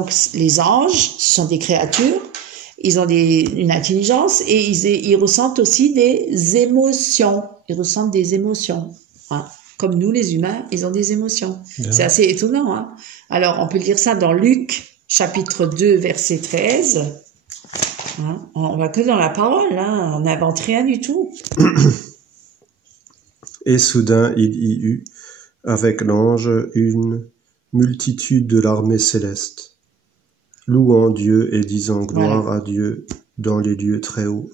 anges, ce sont des créatures, ils ont une intelligence et ils ressentent aussi des émotions. Ils ressentent des émotions. Hein. Comme nous, les humains, ils ont des émotions. Bien. C'est assez étonnant. Hein. Alors, on peut lire ça dans Luc, chapitre 2, verset 13. Hein. On va que dans la parole, hein. On n'invente rien du tout. Et soudain, il y eut avec l'ange une multitude de l'armée céleste, louant Dieu et disant gloire à Dieu dans les lieux très hauts,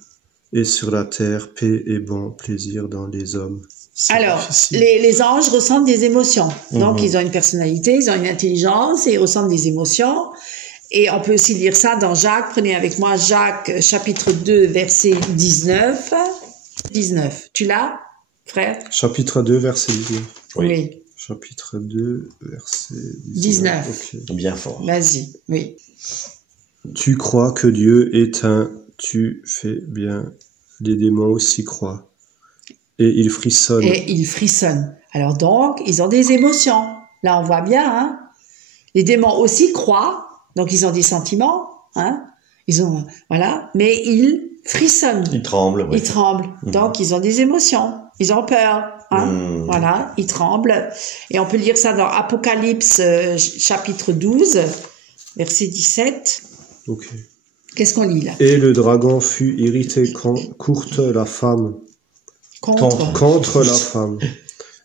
et sur la terre paix et bon plaisir dans les hommes. Alors, les anges ressentent des émotions. Donc, ils ont une personnalité, ils ont une intelligence et ils ressentent des émotions. Et on peut aussi lire ça dans Jacques. Prenez avec moi Jacques, chapitre 2, verset 19. 19. Tu l'as, frère? Chapitre 2, verset 19. Oui. Chapitre 2, verset 19. Okay. Bien fort. Vas-y, oui. Tu crois que Dieu est un, tu fais bien. Les démons aussi croient. Et ils frissonnent. Et ils frissonnent. Alors donc, ils ont des émotions. Là, on voit bien, hein. Les démons aussi croient. Donc, ils ont des sentiments, hein. Ils ont, voilà. Mais ils frissonnent. Ils tremblent, oui. Ils tremblent. Donc, ils ont des émotions. Ils ont peur, hein. Voilà. Ils tremblent. Et on peut lire ça dans Apocalypse, chapitre 12, verset 17. Ok. Qu'est-ce qu'on lit là? Et le dragon fut irrité contre la femme. Contre la femme.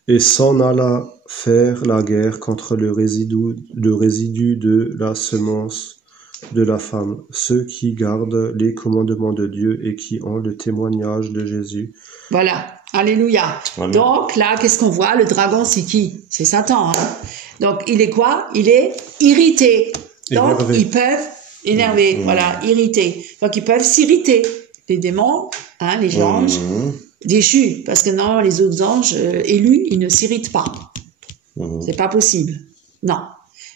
Et s'en alla faire la guerre contre le résidu de la semence de la femme, ceux qui gardent les commandements de Dieu et qui ont le témoignage de Jésus. Voilà. Alléluia. Amen. Donc là, qu'est-ce qu'on voit? Le dragon, c'est qui? C'est Satan. Hein? Donc, il est quoi? Il est irrité. Donc, ils peuvent énerver, voilà, irrité. Donc, ils peuvent s'irriter. Les démons, hein, les anges, déchus. Parce que non, les autres anges élus, ils ne s'irritent pas. C'est pas possible. Non.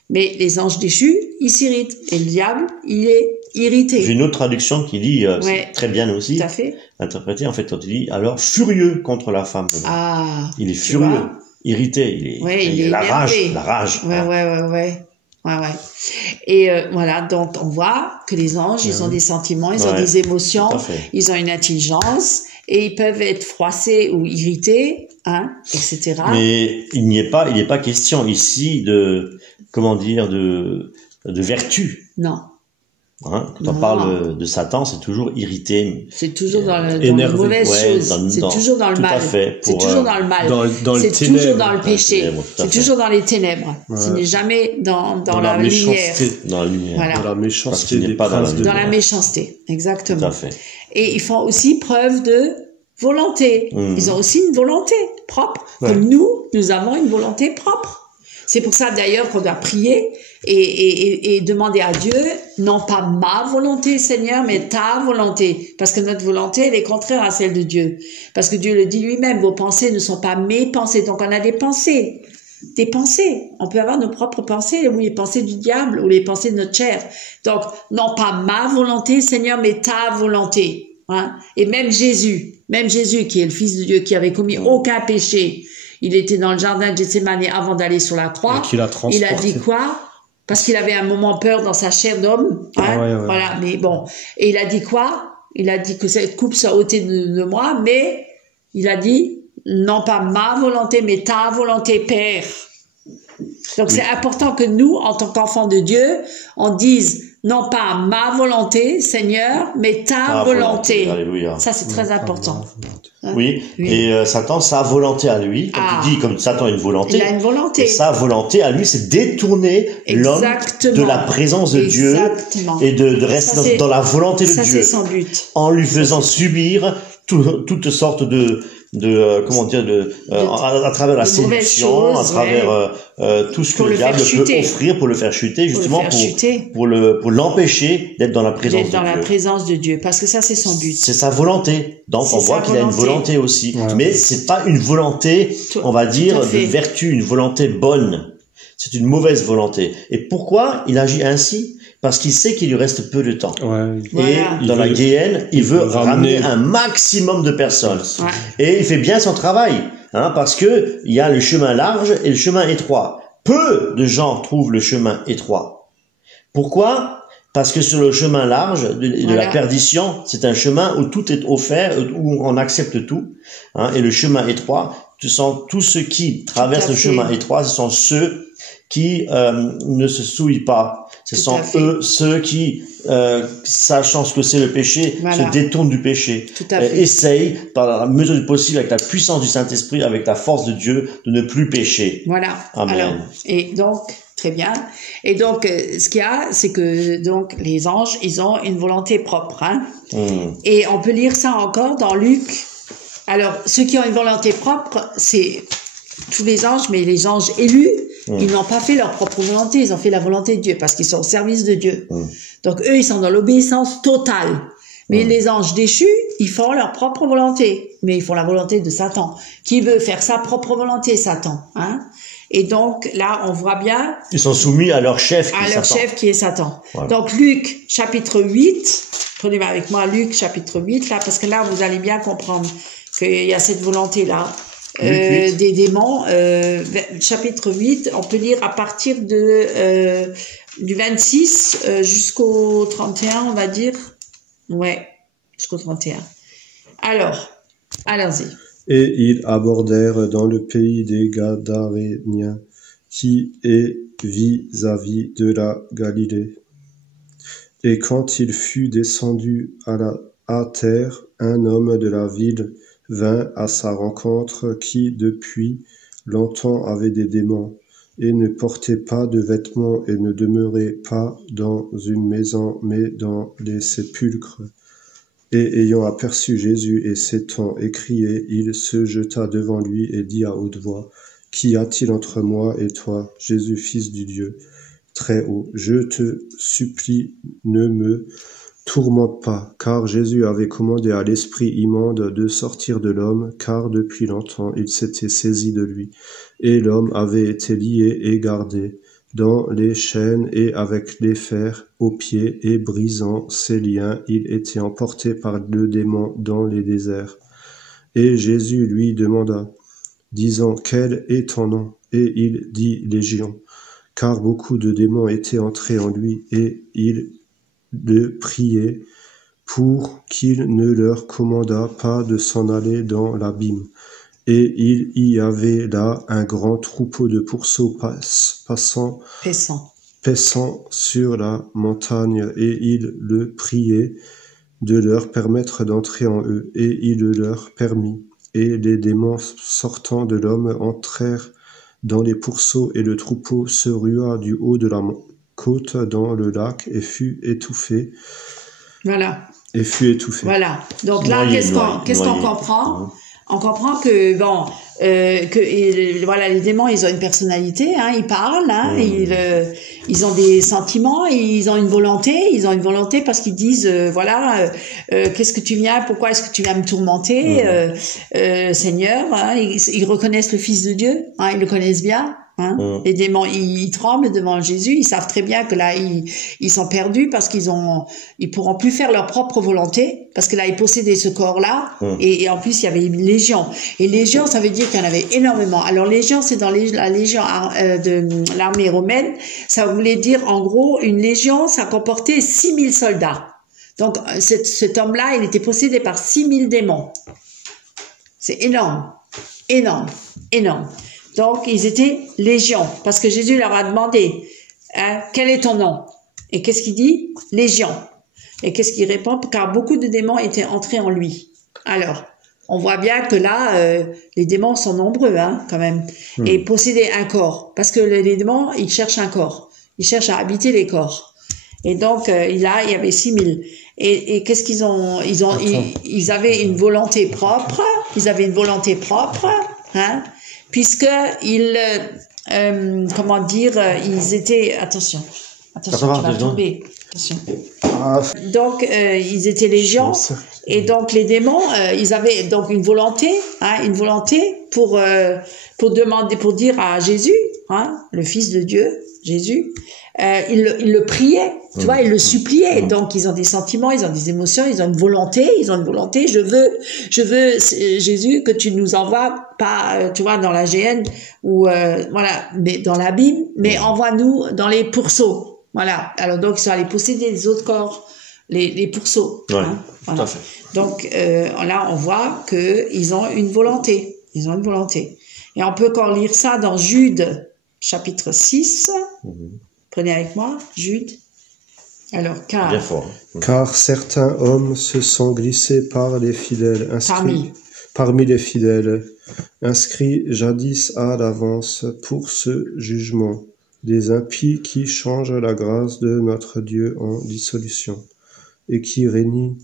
Mais les anges déchus, ils s'irritent. Et le diable, il est irrité. J'ai une autre traduction qui dit, très bien aussi, tout à fait. Interprété, en fait, quand il dit, alors, furieux contre la femme. Ah. Il est furieux, irrité, il est la rage. Ouais. Et voilà, donc on voit que les anges, ils ont des sentiments, ils ont des émotions, ils ont une intelligence, et ils peuvent être froissés ou irrités, hein, etc. Mais il n'est pas question ici de, comment dire, de vertu. Non. Hein, quand on parle de Satan, c'est toujours irrité. C'est toujours dans les mauvaises choses. C'est toujours dans le mal. C'est toujours dans le mal. C'est toujours dans le péché. C'est toujours dans les ténèbres. Ce n'est jamais dans la lumière. Dans la lumière. Voilà. Dans la méchanceté. Dans la méchanceté. Exactement. Tout à fait. Et ils font aussi preuve de volonté. Ils ont aussi une volonté propre. Comme nous avons une volonté propre. C'est pour ça d'ailleurs qu'on doit prier et demander à Dieu, non pas ma volonté Seigneur, mais ta volonté. Parce que notre volonté, elle est contraire à celle de Dieu. Parce que Dieu le dit lui-même, vos pensées ne sont pas mes pensées. Donc on a des pensées. Des pensées. On peut avoir nos propres pensées, ou les pensées du diable, ou les pensées de notre chair. Donc, non pas ma volonté Seigneur, mais ta volonté. Hein? Et même Jésus, qui est le Fils de Dieu, qui avait commis aucun péché, il était dans le jardin de Gethsémane avant d'aller sur la croix. Il a dit quoi? Parce qu'il avait un moment peur dans sa chair d'homme. Hein? Voilà, mais bon. Et il a dit quoi? Il a dit que cette coupe soit ôtée de moi, mais il a dit, non pas ma volonté, mais ta volonté, Père. Donc c'est important que nous, en tant qu'enfants de Dieu, on dise, non pas ma volonté, Seigneur, mais ta volonté. Alléluia. Ça, c'est très important. Hein? Oui. Et Satan, sa volonté à lui, comme tu dis, comme Satan a une volonté. Il a une volonté. Et sa volonté à lui, c'est détourner l'homme de la présence de Dieu et de rester dans la volonté de Dieu. Ça, c'est son but. En lui faisant subir toutes sortes à travers la séduction, à travers tout ce que le diable peut offrir pour le faire chuter, justement pour l'empêcher d'être dans la présence de Dieu. Dans la présence de Dieu, parce que ça c'est son but. C'est sa volonté. Donc on voit qu'il a une volonté aussi, mais c'est pas une volonté, on va dire, de vertu, une volonté bonne. C'est une mauvaise volonté. Et pourquoi il agit ainsi? Parce qu'il sait qu'il lui reste peu de temps. Ouais. Et dans la Guéhenne, il veut ramener un maximum de personnes. Ouais. Et il fait bien son travail, hein, parce que il y a le chemin large et le chemin étroit. Peu de gens trouvent le chemin étroit. Pourquoi? Parce que sur le chemin large de la perdition, c'est un chemin où tout est offert, où on accepte tout, hein, et le chemin étroit, ce sont tous ceux qui traversent le chemin étroit, ce sont ceux qui ne se souillent pas. Ce sont eux, ceux qui, sachant ce que c'est le péché, se détournent du péché. Essayent, par la mesure du possible, avec la puissance du Saint-Esprit, avec la force de Dieu, de ne plus pécher. Voilà. Amen. Alors, et donc, très bien. Et donc, ce qu'il y a, c'est que donc les anges, ils ont une volonté propre. Hein? Et on peut lire ça encore dans Luc. Alors, ceux qui ont une volonté propre, c'est tous les anges, mais les anges élus, ils n'ont pas fait leur propre volonté, ils ont fait la volonté de Dieu, parce qu'ils sont au service de Dieu. Donc, eux, ils sont dans l'obéissance totale. Mais les anges déchus, ils font leur propre volonté, mais ils font la volonté de Satan. Qui veut faire sa propre volonté, Satan, hein? Et donc, là, on voit bien... Ils sont soumis à leur chef qui est Satan. Voilà. Donc, Luc, chapitre 8, prenez avec moi Luc, chapitre 8, là, parce que là, vous allez bien comprendre qu'il y a cette volonté-là. Des démons, chapitre 8, on peut lire à partir de du 26 jusqu'au 31, on va dire. Ouais, jusqu'au 31. Alors, allons-y. Et ils abordèrent dans le pays des Gadaréniens, qui est vis-à-vis de la Galilée. Et quand il fut descendu à terre, un homme de la ville vint à sa rencontre qui, depuis longtemps, avait des démons, et ne portait pas de vêtements et ne demeurait pas dans une maison, mais dans les sépulcres. Et ayant aperçu Jésus et s'étant écrié, il se jeta devant lui et dit à haute voix, « Qu'y a-t-il entre moi et toi, Jésus, fils du Dieu très haut? Je te supplie, ne me tourmente pas. » Car Jésus avait commandé à l'esprit immonde de sortir de l'homme, car depuis longtemps il s'était saisi de lui. Et l'homme avait été lié et gardé dans les chaînes et avec les fers aux pieds, et brisant ses liens, il était emporté par le démon dans les déserts. Et Jésus lui demanda, disant, « Quel est ton nom? » Et il dit, « Légion. » Car beaucoup de démons étaient entrés en lui, et il le priait pour qu'il ne leur commandât pas de s'en aller dans l'abîme. Et il y avait là un grand troupeau de pourceaux paissant sur la montagne, et il le priait de leur permettre d'entrer en eux, et il le leur permit. Et les démons sortant de l'homme entrèrent dans les pourceaux, et le troupeau se rua du haut de la côte dans le lac et fut étouffé. Voilà. Voilà. Donc là, qu'est-ce qu'on comprend? On comprend que voilà, les démons, ils ont une personnalité, hein, ils parlent, hein, ils ont des sentiments, ils ont une volonté parce qu'ils disent qu'est-ce que tu viens, pourquoi est-ce que tu viens me tourmenter, Seigneur, hein, ils reconnaissent le Fils de Dieu, hein, ils le connaissent bien. Hein? Les démons, ils tremblent devant Jésus, ils savent très bien que là, ils sont perdus parce ils pourront plus faire leur propre volonté, parce que là, ils possédaient ce corps-là, et en plus, il y avait une légion. Et légion, ça veut dire qu'il y en avait énormément. Alors, légion, c'est dans la légion de l'armée romaine, ça voulait dire, en gros, une légion, ça comportait 6000 soldats. Donc, cet homme-là, il était possédé par 6000 démons. C'est énorme. Donc, ils étaient légion, parce que Jésus leur a demandé, hein, quel est ton nom? Et qu'est-ce qu'il dit? Légion. Et qu'est-ce qu'il répond? Car beaucoup de démons étaient entrés en lui. Alors, on voit bien que là, les démons sont nombreux, hein, quand même, et possédaient un corps, parce que les démons, ils cherchent un corps, ils cherchent à habiter les corps. Et donc, là, il y avait 6000. Et qu'est-ce qu'ils ont? Ils avaient une volonté propre, hein, puisque ils étaient attention tu vas tomber, attention. Donc ils étaient légions, et donc les démons ils avaient donc une volonté pour demander, pour dire à Jésus, hein, le Fils de Dieu, Jésus, il le priait, tu vois, il le suppliait. Donc ils ont des sentiments, ils ont des émotions, ils ont une volonté. Je veux Jésus que tu nous envoies pas, tu vois, dans la géhenne ou voilà, mais dans l'abîme, mais envoie-nous dans les pourceaux. Voilà. Alors donc ils sont allés posséder les autres corps, les pourceaux. Ouais, hein, voilà. tout à fait. Donc là on voit que ils ont une volonté. Ils ont une volonté. Et on peut encore lire ça dans Jude, chapitre 6. Prenez avec moi, Jude. Alors, Bien fort. Car certains hommes se sont glissés par les fidèles, parmi les fidèles, inscrits jadis à l'avance pour ce jugement, des impies qui changent la grâce de notre Dieu en dissolution, et qui renie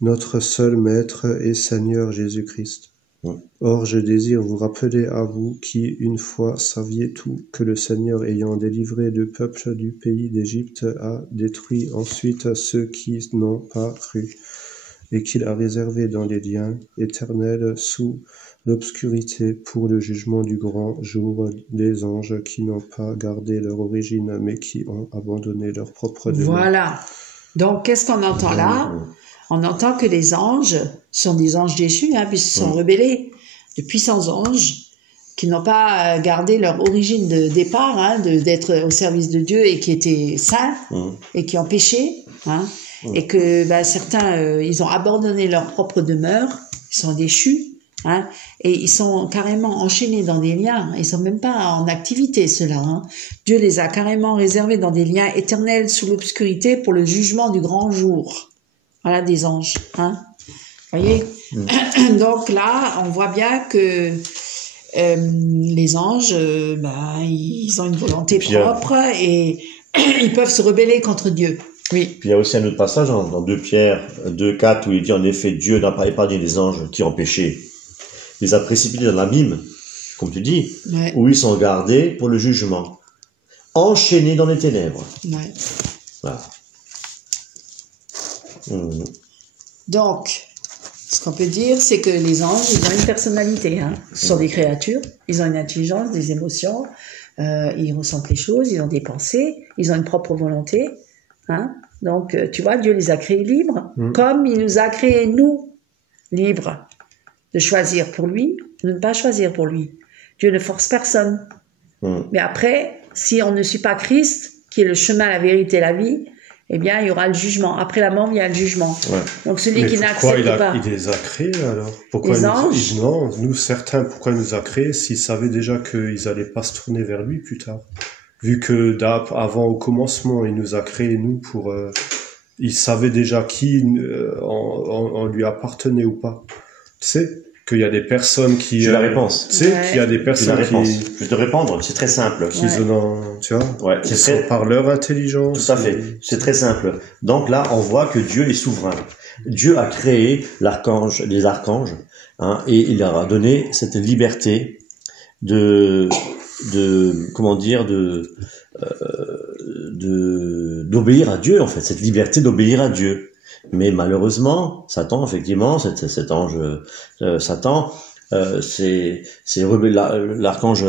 notre seul Maître et Seigneur Jésus-Christ. Or, je désire vous rappeler à vous qui, une fois, saviez tout, que le Seigneur, ayant délivré le peuple du pays d'Égypte, a détruit ensuite ceux qui n'ont pas cru, et qu'il a réservé dans les liens éternels sous l'obscurité pour le jugement du grand jour des anges qui n'ont pas gardé leur origine, mais qui ont abandonné leur propre demeure. Voilà. Donc, qu'est-ce qu'on entend là? On entend que les anges sont des anges déchus, hein, puisqu'ils sont rebellés, de puissants anges qui n'ont pas gardé leur origine de départ, hein, d'être au service de Dieu et qui étaient saints et qui ont péché, hein, et que certains ils ont abandonné leur propre demeure, ils sont déchus, hein, et ils sont carrément enchaînés dans des liens. Ils sont même pas en activité ceux-là. Hein. Dieu les a carrément réservés dans des liens éternels sous l'obscurité pour le jugement du grand jour. Voilà, des anges, hein. Voyez. Donc là, on voit bien que les anges, ils ont une volonté propre et ils peuvent se rebeller contre Dieu. Oui. Puis il y a aussi un autre passage dans 2 Pierre 2:4 où il dit en effet Dieu n'a pas épargné les anges qui ont péché, il les a précipités dans l'abîme, comme tu dis, où ils sont gardés pour le jugement, enchaînés dans les ténèbres. Ouais. Voilà. Donc, ce qu'on peut dire, c'est que les anges, ils ont une personnalité. Hein. Ce sont des créatures, ils ont une intelligence, des émotions, ils ressentent les choses, ils ont des pensées, ils ont une propre volonté. Hein. Donc, tu vois, Dieu les a créés libres, comme il nous a créés, nous, libres, de choisir pour lui, de ne pas choisir pour lui. Dieu ne force personne. Mais après, si on ne suit pas Christ, qui est le chemin, la vérité et la vie, eh bien, il y aura le jugement. Après la mort, il y a le jugement. Ouais. Donc, celui qui n'accepte pas... Il les a créés, alors? Pourquoi les anges? Non, nous, certains, pourquoi il nous a créés s'il savait déjà qu'ils n'allaient pas se tourner vers lui plus tard? Vu que avant, au commencement, il nous a créés, nous, pour... il savait déjà qui on lui appartenait ou pas. Tu sais qu'il y a des personnes qui... J'ai la réponse. Tu sais qu'il y a des personnes qui... Je vais te répondre, c'est très simple. Qui tu vois, qui sont par leur intelligence. Tout à fait, c'est très simple. Donc là, on voit que Dieu est souverain. Dieu a créé les archanges, hein, et il leur a donné cette liberté d'obéir à Dieu, en fait, cette liberté d'obéir à Dieu. Mais malheureusement, Satan, effectivement, cet ange Satan, l'archange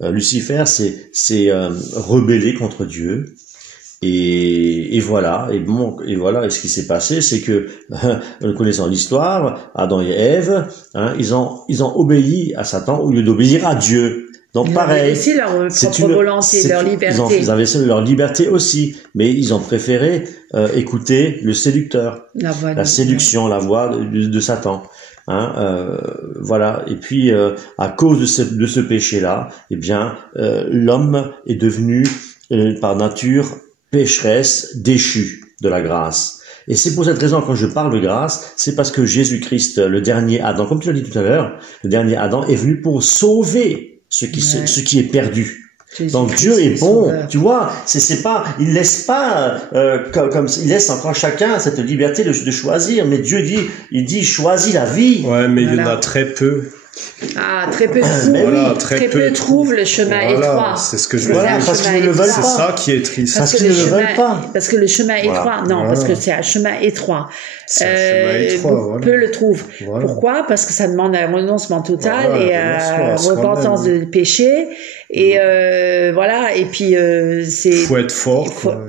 Lucifer s'est rebellé contre Dieu. Et voilà. Et ce qui s'est passé, c'est que, connaissant l'histoire, Adam et Ève, hein, ils ont obéi à Satan au lieu d'obéir à Dieu. Donc pareil, aussi leur propre volonté, leur liberté. Ils avaient leur liberté aussi, mais ils ont préféré écouter le séducteur, la séduction, la voix de Satan. Hein, voilà. Et puis à cause de ce péché-là, eh bien, l'homme est devenu par nature pécheresse, déchu de la grâce. Et c'est pour cette raison, quand je parle de grâce, c'est parce que Jésus-Christ, le dernier Adam, comme tu l'as dit tout à l'heure, le dernier Adam est venu pour sauver ce qui est perdu. Donc Dieu est bon, tu vois, c'est pas, il laisse pas comme il laisse encore chacun cette liberté de choisir, mais Dieu dit choisis la vie. Ouais, mais il y en a très peu Ah, très peu trouvent, Voilà, très peu trouvent le chemin étroit. C'est ce que je veux Voilà, dire. parce qu'ils ne le veulent C'est pas. ça qui est triste. Parce qu'ils ne le veulent pas. Parce que le chemin étroit, non, Voilà. parce que c'est un chemin étroit. C'est un chemin étroit, Beaucoup peu le trouvent. Voilà. Pourquoi? Parce que ça demande un renoncement total Voilà, et un renoncement à repentance soi-même. de péché. Et voilà, et puis c'est... Faut être fort, faut- quoi.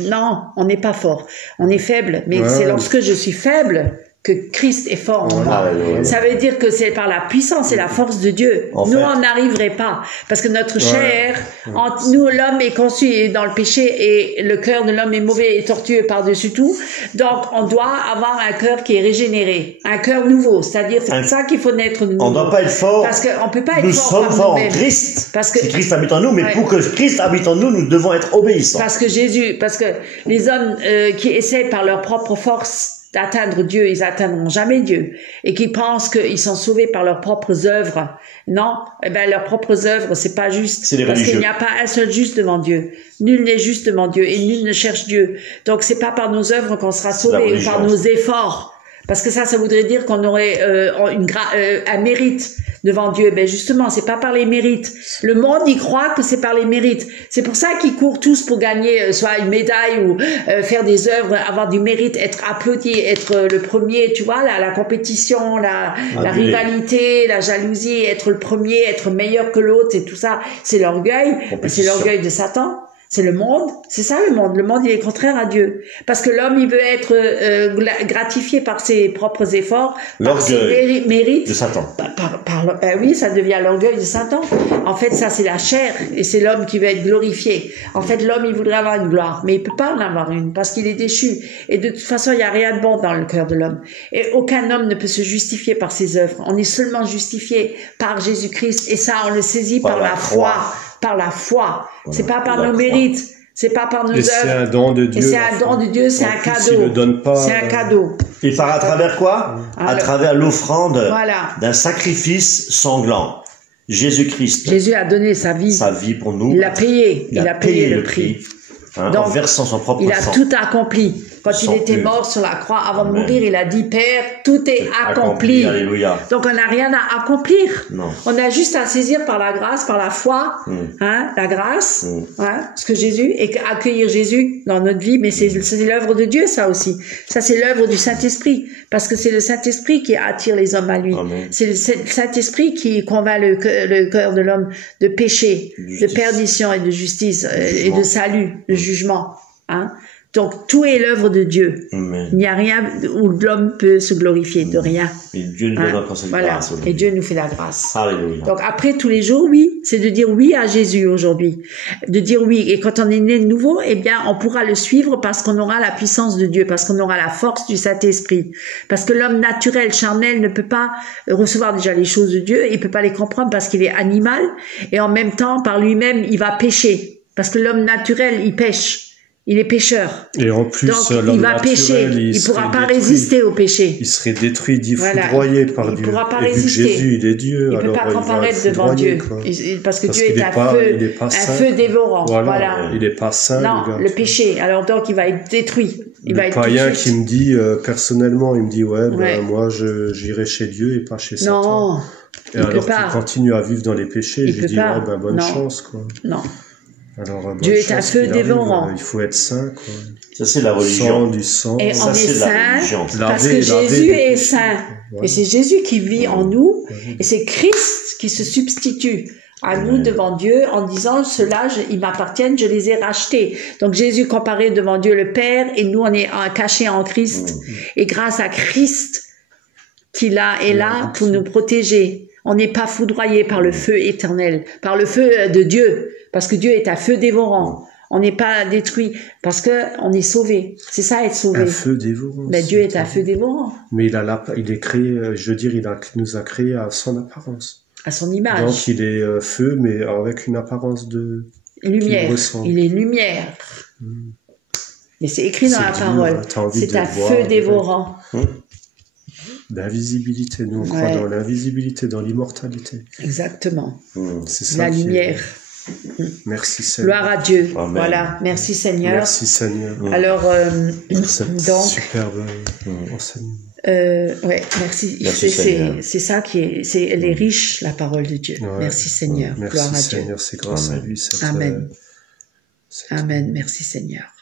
non, on n'est pas fort. On est faible, mais Ouais. c'est lorsque je suis faible que Christ est fort en moi. Alléluia. Ça veut dire que c'est par la puissance et la force de Dieu. En Nous, fait. on n'arriverait pas. Parce que notre chair, nous, l'homme est conçu dans le péché et le cœur de l'homme est mauvais et tortueux par-dessus tout. Donc, on doit avoir un cœur qui est régénéré. Un cœur nouveau. C'est-à-dire, c'est pour ça qu'il faut naître de nouveau. On ne doit pas être fort. Parce qu'on peut pas être Nous fort sommes par forts en nous-mêmes. Christ. Parce que- Si Christ habite en nous, mais Ouais. pour que Christ habite en nous, nous devons être obéissants. Parce que les hommes qui essaient par leur propre force d'atteindre Dieu, ils atteindront jamais Dieu, et qui pensent qu'ils sont sauvés par leurs propres œuvres. Non, eh ben leurs propres œuvres, c'est pas juste. C'est des parce qu'il religieux. n'y a pas un seul juste devant Dieu. Nul n'est juste devant Dieu, et nul ne cherche Dieu. Donc c'est pas par nos œuvres qu'on sera la sauvé, ou religion. par nos efforts. Parce que ça voudrait dire qu'on aurait un mérite devant Dieu. Ben justement, c'est pas par les mérites. Le monde y croit que c'est par les mérites. C'est pour ça qu'ils courent tous pour gagner soit une médaille ou faire des œuvres, avoir du mérite, être applaudi, être le premier. Tu vois, la compétition, la rivalité, la jalousie, être le premier, être meilleur que l'autre, et tout ça, c'est l'orgueil. Ben, c'est Compétition. l'orgueil de Satan. C'est le monde, c'est ça le monde. Le monde, il est contraire à Dieu. Parce que l'homme, il veut être gratifié par ses propres efforts, par ses L'orgueil mérites. de Satan. Ben oui, ça devient l'orgueil de Satan. En fait, ça, c'est la chair, et c'est l'homme qui veut être glorifié. En fait, l'homme, il voudrait avoir une gloire, mais il peut pas en avoir une, parce qu'il est déchu. Et de toute façon, il n'y a rien de bon dans le cœur de l'homme. Et aucun homme ne peut se justifier par ses œuvres. On est seulement justifié par Jésus-Christ, et ça, on le saisit par la foi. Par la foi. C'est pas par la nos croix. mérites. C'est pas par nos Et c'est œuvres. un don de Dieu. Et c'est un don de Dieu, c'est En un plus, cadeau. il le donne pas, C'est un cadeau. Et par à travers quoi? À Alors- travers l'offrande Voilà. d'un sacrifice sanglant. Jésus-Christ, Jésus a donné sa vie. sa vie pour nous. Il l'a payé. Il a payé le prix. Hein, Donc, en versant son propre Il a sang. tout accompli. Quand il Sans était plus. mort sur la croix, avant de Amen. mourir, il a dit, Père, tout est accompli. Alléluia. Donc, on n'a rien à accomplir. Non. On a juste à saisir par la grâce, par la foi, hein, la grâce, hein, ce que Jésus, et accueillir Jésus dans notre vie. Mais c'est l'œuvre de Dieu, ça aussi. Ça, c'est l'œuvre du Saint-Esprit. Parce que c'est le Saint-Esprit qui attire les hommes à lui. Amen. C'est le Saint-Esprit qui convainc le cœur de l'homme de péché, de Justice. perdition et de justice, et jugement. de salut, de jugement, hein. Donc, tout est l'œuvre de Dieu. Amen. Il n'y a rien où l'homme peut se glorifier, de rien. Et Dieu nous Hein. donne encore cette Voilà. grâce aujourd'hui. Et Dieu nous fait la grâce. Alléluia. Donc après, tous les jours, oui, c'est de dire oui à Jésus aujourd'hui. De dire oui. Et quand on est né de nouveau, eh bien, on pourra le suivre parce qu'on aura la puissance de Dieu, parce qu'on aura la force du Saint-Esprit. Parce que l'homme naturel, charnel, ne peut pas recevoir déjà les choses de Dieu, il peut pas les comprendre parce qu'il est animal, et en même temps, par lui-même, il va pécher. Parce que l'homme naturel, il pêche. Il est pécheur. Et en plus, Donc, l'homme il va pécher. naturel, Il pourra serait pas détruit. résister au péché. Il serait détruit, dit Voilà. foudroyé par Il Dieu. pourra pas Et vu que résister. Jésus, il est Dieu, Il peut alors pas il va comparaître le devant foudroyer, Dieu. quoi. Parce que Parce Dieu qu'il est est un pas- feu, il est pas un saint. feu dévorant. Voilà. Il est pas saint, Non, le gars. le péché. Alors donc, il va être détruit. Il va Le être païen tout de qui suite. me dit, personnellement, il me dit, ouais, Ouais. moi, j'irai chez Dieu et pas chez Satan. Non, Et il alors peut pas. qu'il continue à vivre dans les péchés, Il je peut lui dis, pas. ouais, bonne Non. chance, quoi. non. Alors, bonne Dieu est un chance feu qu'il arrive, dévorant. il faut être saint, quoi. Ça, c'est la Sang, religion. du sang. Et Ça, on est c'est de la saint religion. parce Laver- que laver Jésus les est péchés. saint. Voilà. Et c'est Jésus qui vit en nous. Et c'est Christ qui se substitue à nous devant Dieu en disant, ceux-là, ils m'appartiennent, je les ai rachetés. Donc Jésus comparé devant Dieu le Père, et nous, on est cachés en Christ. Et grâce à Christ, qui là est là pour nous protéger. On n'est pas foudroyé par le feu éternel, par le feu de Dieu, parce que Dieu est un feu dévorant. On n'est pas détruit parce que on est sauvé. C'est ça être sauvé. Un feu dévorant. Mais Dieu est c'est un feu dévorant Mais il est créé, je veux dire, nous a créé à son apparence. à son image. Donc il est feu, mais avec une apparence de... Lumière. qu'il ressemble. Il est lumière. Mais c'est écrit dans C'est la dur, parole. t'as envie C'est de un le voir, feu ouais. dévorant. D'invisibilité. Nous, on croit Ouais. dans l'invisibilité, dans l'immortalité. Exactement. C'est ça La qui est- lumière. Merci Seigneur. Gloire à Dieu. Amen. Voilà. Merci Seigneur. Merci Seigneur. Alors, Pour cette donc, superbe enseignement. Ouais, merci. Merci, Seigneur. C'est ça qui est, elle est riche, la parole de Dieu. Ouais. Merci Seigneur. Merci Gloire à Seigneur, Dieu. c'est grâce à Amen. lui. Amen. Amen. Merci Seigneur.